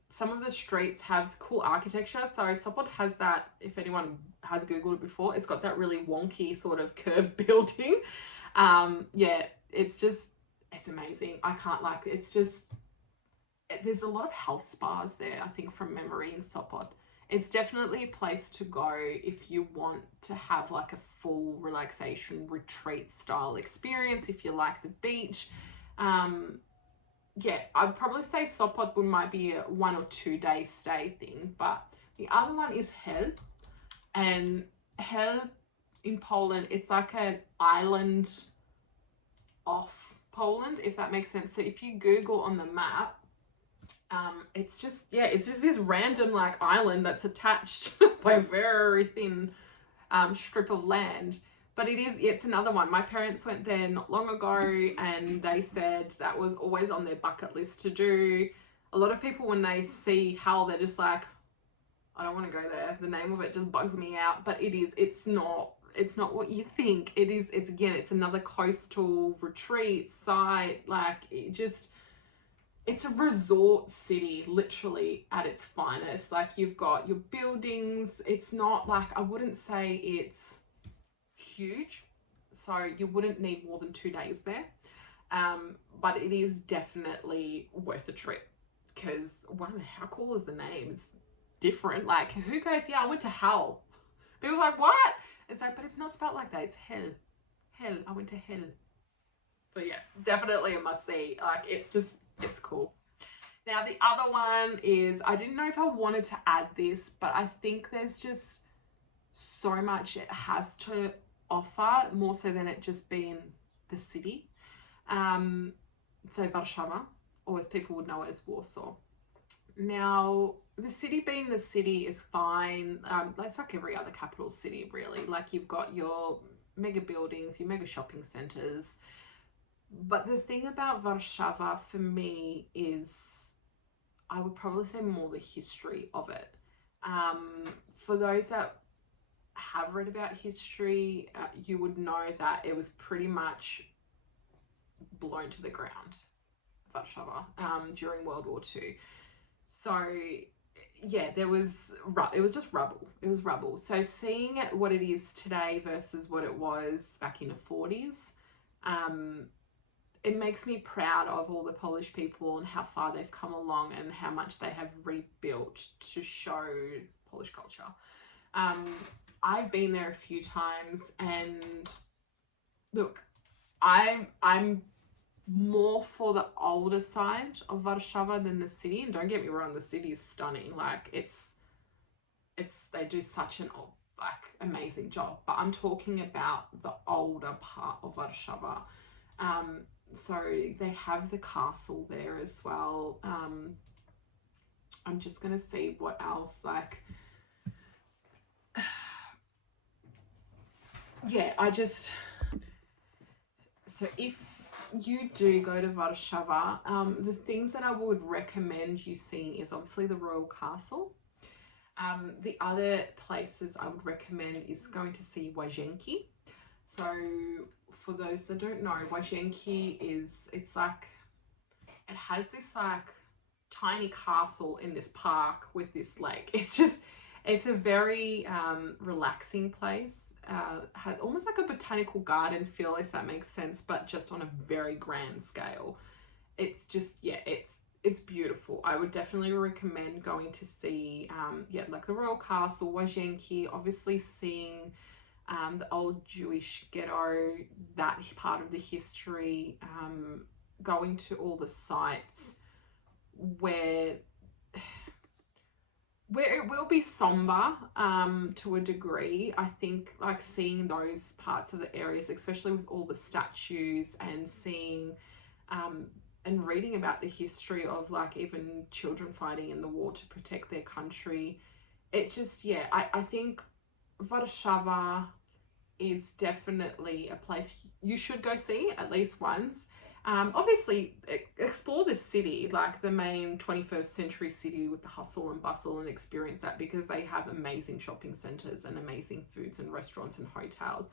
Some of the streets have cool architecture. So Sopot has that, if anyone has Googled it before, it's got that really wonky sort of curved building. Yeah, it's amazing. I can't, like, it's just, there's a lot of health spas there, I think, from memory, in Sopot. It's definitely a place to go if you want to have like a full relaxation retreat style experience, if you like the beach. Yeah, I'd probably say Sopot might be a 1 or 2 day stay thing. But the other one is Hel. And Hel in Poland, it's like an island off Poland, if that makes sense. So if you Google on the map, it's just this random like island that's attached by a very thin strip of land. But it's another one. My parents went there not long ago, and they said that was always on their bucket list to do. A lot of people, when they see Hull, they're just like, I don't want to go there. The name of it just bugs me out. But it's not what you think. It's another coastal retreat site. Like, it's a resort city, literally at its finest. Like, you've got your buildings. It's not like, I wouldn't say it's huge, so you wouldn't need more than 2 days there. But it is definitely worth a trip, because, wow, how cool is the name? It's different. Like, who goes, yeah, I went to Hull? People are like, what? It's like, but it's not spelled like that. It's Hel. I went to Hel. So yeah, definitely a must see. Like, it's cool. Now, the other one is, I didn't know if I wanted to add this, but I think there's just so much it has to offer, more so than it just being the city. So Warszawa, or as people would know it as Warsaw. Now, the city being the city is fine. It's like every other capital city, really. Like, you've got your mega buildings, your mega shopping centres. But the thing about Warszawa for me is, I would probably say more the history of it. For those that have read about history, you would know that it was pretty much blown to the ground, Warszawa, during World War II. So yeah, it was just rubble. It was rubble. So seeing it what it is today versus what it was back in the 40s, it makes me proud of all the Polish people and how far they've come along and how much they have rebuilt to show Polish culture. I've been there a few times, and look, I'm more for the older side of Warsaw than the city. And don't get me wrong, the city is stunning. Like it's they do such an amazing job. But I'm talking about the older part of Warsaw. So they have the castle there as well. I'm just gonna see what else, like. Yeah, so if you do go to Warsaw, the things that I would recommend you seeing is obviously the Royal Castle. The other places I would recommend is going to see Łazienki. So for those that don't know, Łazienki it's like, it has this like tiny castle in this park with this lake. It's a very relaxing place. Had almost like a botanical garden feel, if that makes sense, but just on a very grand scale. It's just, yeah, it's beautiful. I would definitely recommend going to see like the Royal Castle, Łazienki, obviously seeing the old Jewish ghetto, that part of the history, going to all the sites where it will be somber to a degree. I think like seeing those parts of the areas, especially with all the statues, and seeing and reading about the history of like even children fighting in the war to protect their country. It's just, yeah, I think Warsaw is definitely a place you should go see at least once. Obviously explore the city, like the main 21st century city with the hustle and bustle, and experience that, because they have amazing shopping centers and amazing foods and restaurants and hotels.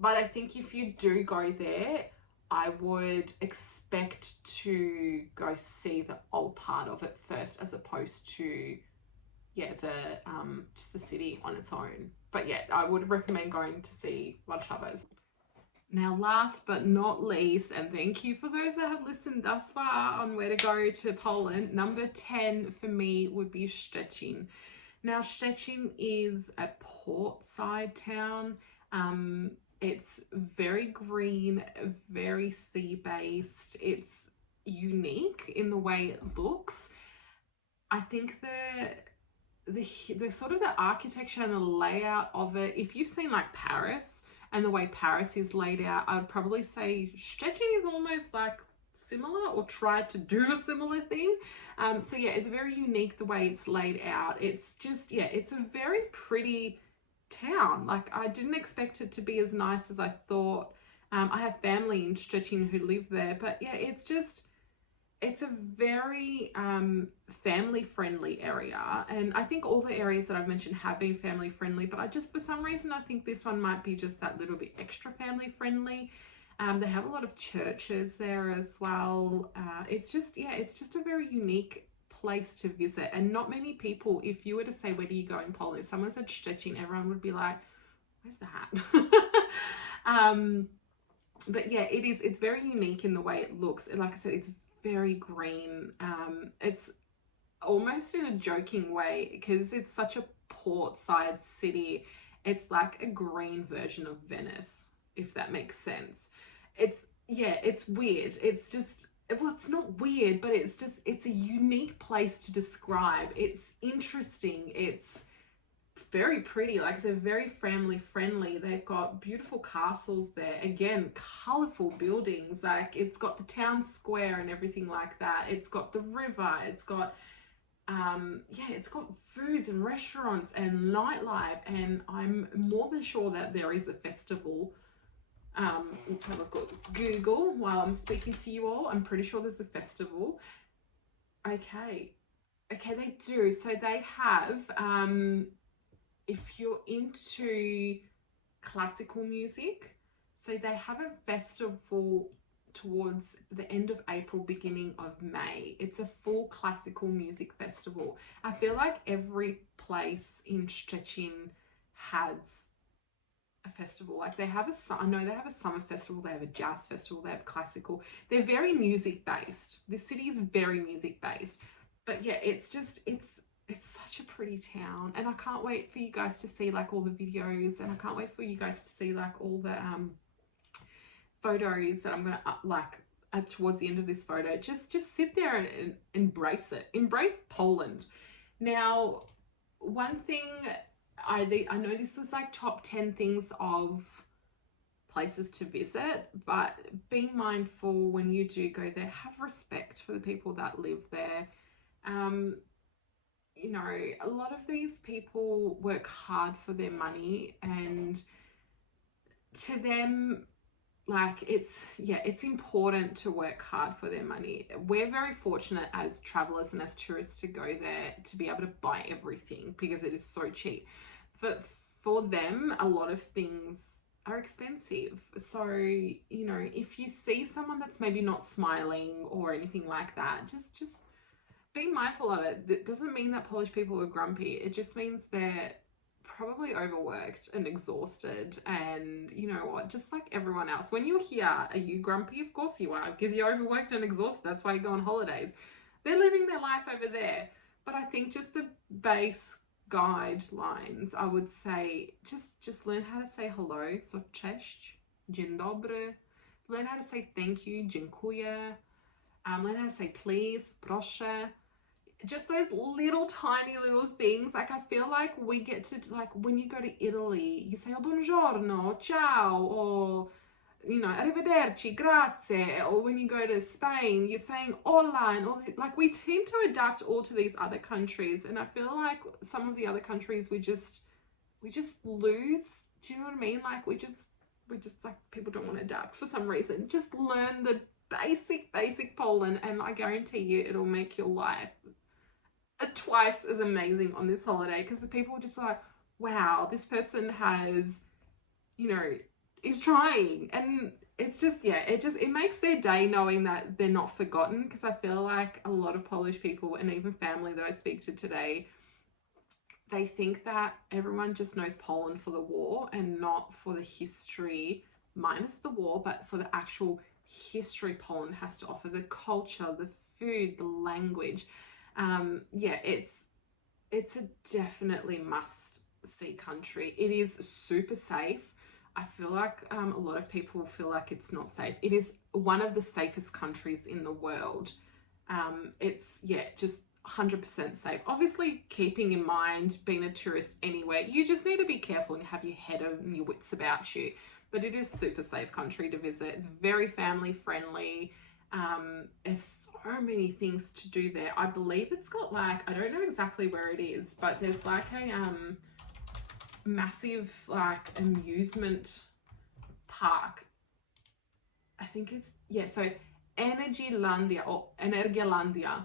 But I think if you do go there, I would expect to go see the old part of it first, as opposed to just the city on its own. But yeah, I would recommend going to see Warsaw. Now, last but not least, and thank you for those that have listened thus far on where to go to Poland, number 10 for me would be Szczecin. Now, Szczecin is a portside town. It's very green, very sea-based. It's unique in the way it looks. I think the sort of the architecture and the layout of it, if you've seen like Paris and the way Paris is laid out, I'd probably say Szczecin is almost like similar, or tried to do a similar thing. So yeah, it's very unique the way it's laid out. It's just, yeah, it's a very pretty town. Like, I didn't expect it to be as nice as I thought. I have family in Szczecin who live there, but yeah, it's a very family friendly area. And I think all the areas that I've mentioned have been family friendly, but for some reason, I think this one might be just that little bit extra family friendly. They have a lot of churches there as well. It's just a very unique place to visit, and not many people, if you were to say, where do you go in Poland, if someone said Szczecin, everyone would be like, where's that? But yeah, it's very unique in the way it looks. And like I said, it's very green. It's almost in a joking way, because it's such a portside city. It's like a green version of Venice, if that makes sense. It's weird. It's just, well, it's not weird, but it's a unique place to describe. It's interesting. It's very pretty. Like I said, very family friendly. They've got beautiful castles there. Again, colorful buildings. Like, it's got the town square and everything like that. It's got the river. It's got it's got foods and restaurants and nightlife. And I'm more than sure that there is a festival. Let's have a look at Google while I'm speaking to you all. I'm pretty sure there's a festival. Okay, they do. So they have, if you're into classical music, so they have a festival towards the end of April, beginning of May. It's a full classical music festival. I feel like every place in Szczecin has a festival. Like they have I know they have a summer festival, they have a jazz festival, they have classical. They're very music based. This city is very music based. But yeah, it's just, it's such a pretty town, and I can't wait for you guys to see like all the videos, and I can't wait for you guys to see like all the photos that I'm gonna towards the end of this photo. Just sit there and embrace it. Embrace Poland. Now, one thing I know this was like top 10 things of places to visit, but be mindful when you do go there. Have respect for the people that live there. You know, a lot of these people work hard for their money, and to them, like, it's important to work hard for their money. We're very fortunate as travelers and as tourists to go there to be able to buy everything because it is so cheap. But for them, a lot of things are expensive. So, you know, if you see someone that's maybe not smiling or anything like that, just be mindful of it. That doesn't mean that Polish people are grumpy. It just means they're probably overworked and exhausted, and you know what, just like everyone else. When you're here, are you grumpy? Of course you are, because you're overworked and exhausted. That's why you go on holidays. They're living their life over there. But I think just the base guidelines, I would say, just learn how to say hello. So cześć, dzień dobry. Learn how to say thank you, dziękuję. Learn how to say please, proszę. Just those little tiny little things. Like, I feel like we get to, like, when you go to Italy, you say, oh, buongiorno, ciao, or, you know, arrivederci, grazie. Or when you go to Spain, you're saying hola, and all, like, we tend to adapt all to these other countries. And I feel like some of the other countries we just lose. Do you know what I mean? Like, we just like, people don't want to adapt for some reason. Just learn the basic Poland, and I guarantee you it'll make your life twice as amazing on this holiday, because the people will just be like, wow, this person has, you know, is trying. And it's just, yeah, it makes their day knowing that they're not forgotten, because I feel like a lot of Polish people, and even family that I speak to today, they think that everyone just knows Poland for the war and not for the history, minus the war, but for the actual history Poland has to offer, the culture, the food, the language. Yeah, it's a definitely must see country. It is super safe. I feel like a lot of people feel like it's not safe. It is one of the safest countries in the world. It's, yeah, just 100% safe. Obviously, keeping in mind being a tourist anywhere, you just need to be careful and have your head and your wits about you. But it is super safe country to visit. It's very family friendly. There's so many things to do there. I believe it's got, like, I don't know exactly where it is, but there's like a massive, like, amusement park. I think it's, yeah, so Energilandia or Energialandia.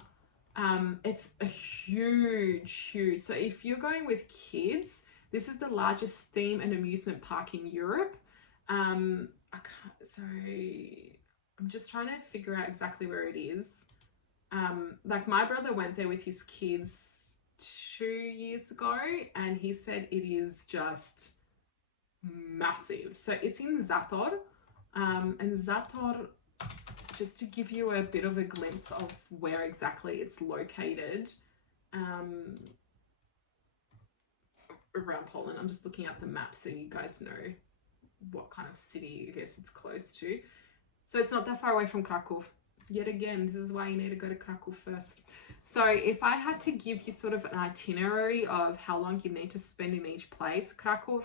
It's a huge, so if you're going with kids, this is the largest theme and amusement park in Europe. I'm just trying to figure out exactly where it is. Like, my brother went there with his kids 2 years ago, and he said it is just massive. So it's in Zator, and Zator, just to give you a bit of a glimpse of where exactly it's located, around Poland. I'm just looking at the map so you guys know what kind of city, I guess, it's close to. So it's not that far away from Kraków. Yet again, this is why you need to go to Kraków first. So if I had to give you sort of an itinerary of how long you need to spend in each place, Kraków,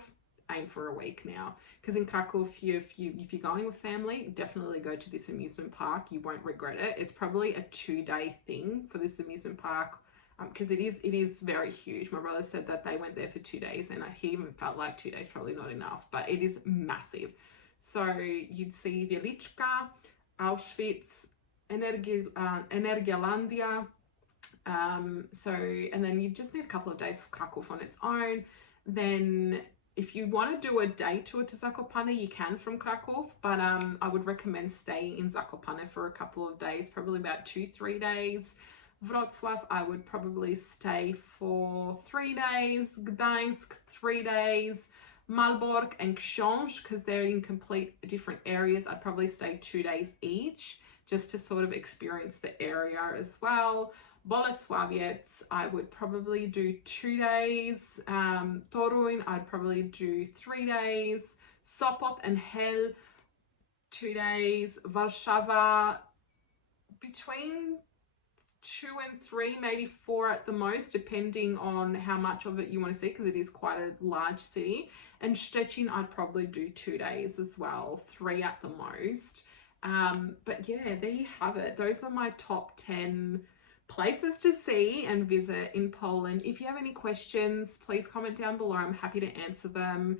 aim for a week now. Because in Kraków, if you're going with family, definitely go to this amusement park. You won't regret it. It's probably a 2-day thing for this amusement park, because it is very huge. My brother said that they went there for 2 days, and he even felt like 2 days probably not enough, but it is massive. So you'd see Wieliczka, Auschwitz, Energialandia. And then you just need a couple of days for Kraków on its own. Then if you want to do a day tour to Zakopane, you can from Kraków, but I would recommend staying in Zakopane for a couple of days, probably about 2-3 days. Wrocław, I would probably stay for 3 days. Gdańsk, 3 days. Malbork and Gdańsk, because they're in complete different areas, I'd probably stay 2 days each just to sort of experience the area as well. Bolesławiec, I would probably do 2 days. Toruń, I'd probably do 3 days. Sopot and Hel, 2 days. Warszawa, between 2 and 3, maybe 4 at the most, depending on how much of it you want to see, because it is quite a large city. And Szczecin, I'd probably do 2 days as well, 3 at the most. But yeah, there you have it. Those are my top 10 places to see and visit in Poland. If you have any questions, please comment down below. I'm happy to answer them.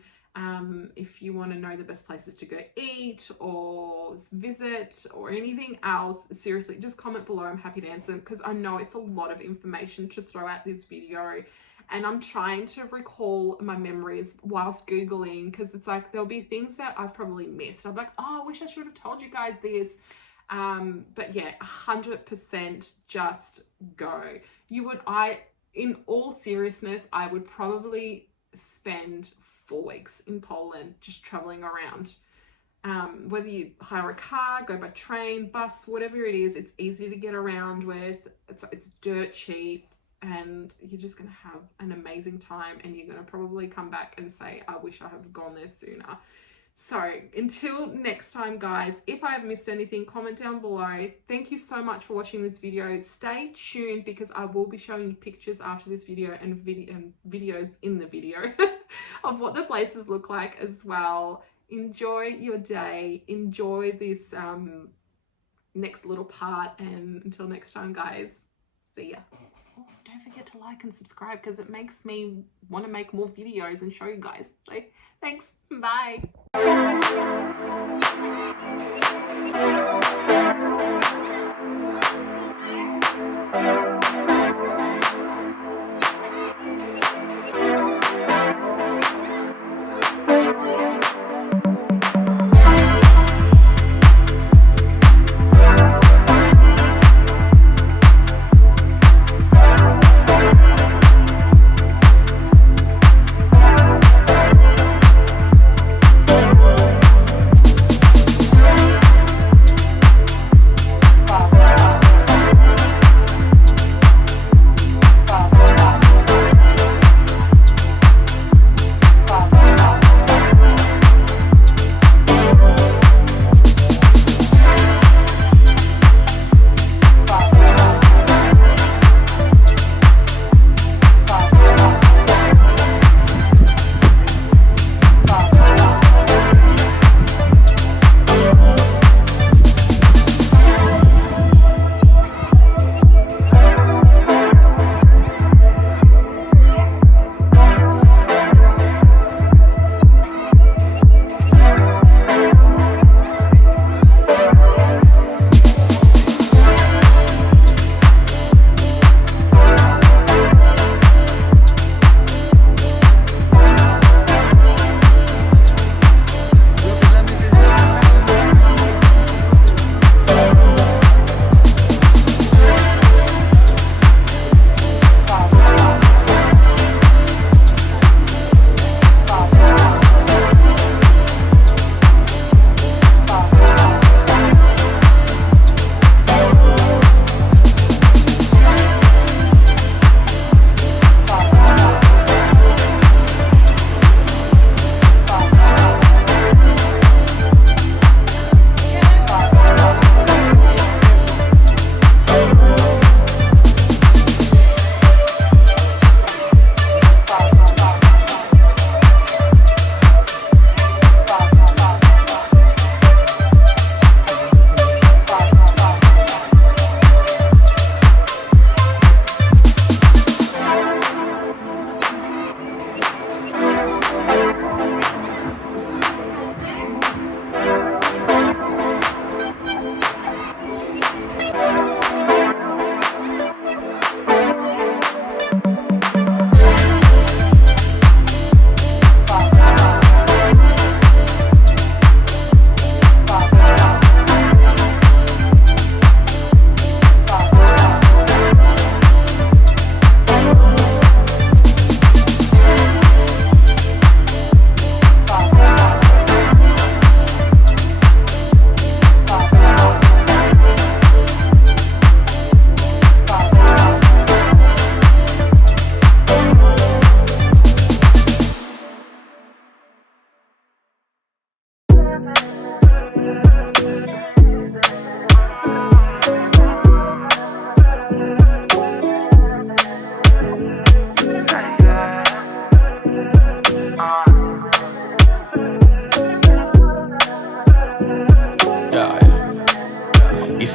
If you want to know the best places to go eat or visit or anything else, seriously, just comment below. I'm happy to answer them, because I know it's a lot of information to throw at this video, and I'm trying to recall my memories whilst Googling, because it's like there'll be things that I've probably missed. I'm like, oh, I wish I should have told you guys this. But yeah, 100% just go. In all seriousness, I would probably spend 4 weeks in Poland just traveling around. Whether you hire a car, go by train, bus, whatever it is, it's easy to get around with. It's dirt cheap, and you're just going to have an amazing time, and you're going to probably come back and say, I wish I had gone there sooner. So until next time, guys, if I have missed anything, comment down below. Thank you so much for watching this video. Stay tuned, because I will be showing you pictures after this video and videos in the video of what the places look like as well. Enjoy your day. Enjoy this next little part, and until next time, guys, see ya. Oh, don't forget to like and subscribe, because it makes me want to make more videos and show you guys. So thanks. Bye.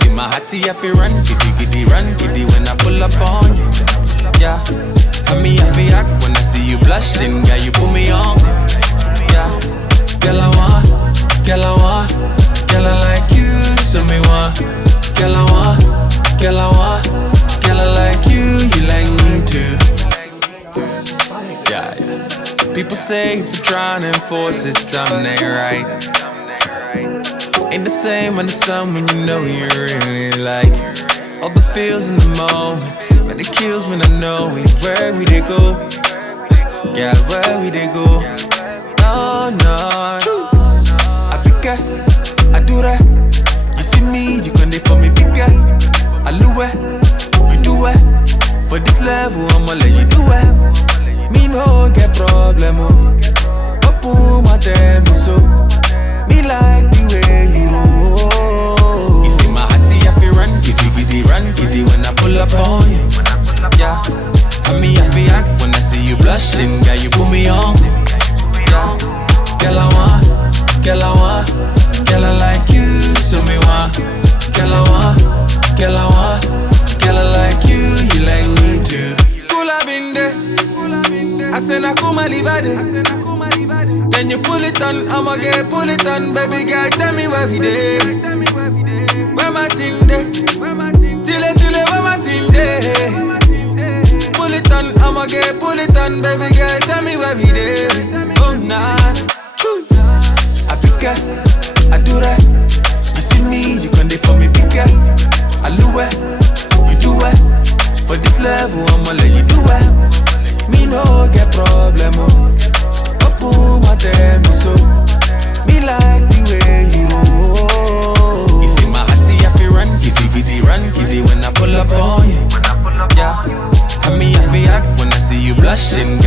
see my hottie, I feel run, giddy, run, giddy when I pull up on you. Yeah, and me, I feel act when I see you blushing, girl, you put me on. Yeah, girl, I want, girl, I like you, so me want. Girl, I want, girl, I like you, you like me too. Yeah. People say if you're trying to enforce it, something ain't right. Ain't the same when the sun when you know you really like. All the feels in the moment, but it kills when I know it. Where we they go? Yeah, where we they go? No, no. I pick it, I do that. You see me, you can for me bigger. I lose it, you do it. For this level, I'ma let you do it. Me no get problem, oh. Open my damn so. Me like the way you roll. You see my hottie, I feel run, giddy when I pull up on you. Yeah, and me I feel act when I see you blushing, girl, you put me on. Yeah, girl, I want, girl, I like you, so me want. Girl, I want, girl, I like you, you like me too. Cool, I've been there. I said I come live there. Then you pull it on, I'ma get pull it on, baby girl, tell me where we dey. Where my thing dey? Till where my thing dey? Pull it on, I'ma get pull it on, baby girl, tell me where we dey. Oh nah, I pick it, I do that. You see me, you can dey for me bigger. I lose it, you do it. For this level, I'ma let you do it. Me no get problem, oh. Open my damn so. Me like the way you roll. You see my hottie, I feel run, giddy when I pull up on you. Yeah, and me I feel act when I see you blushing,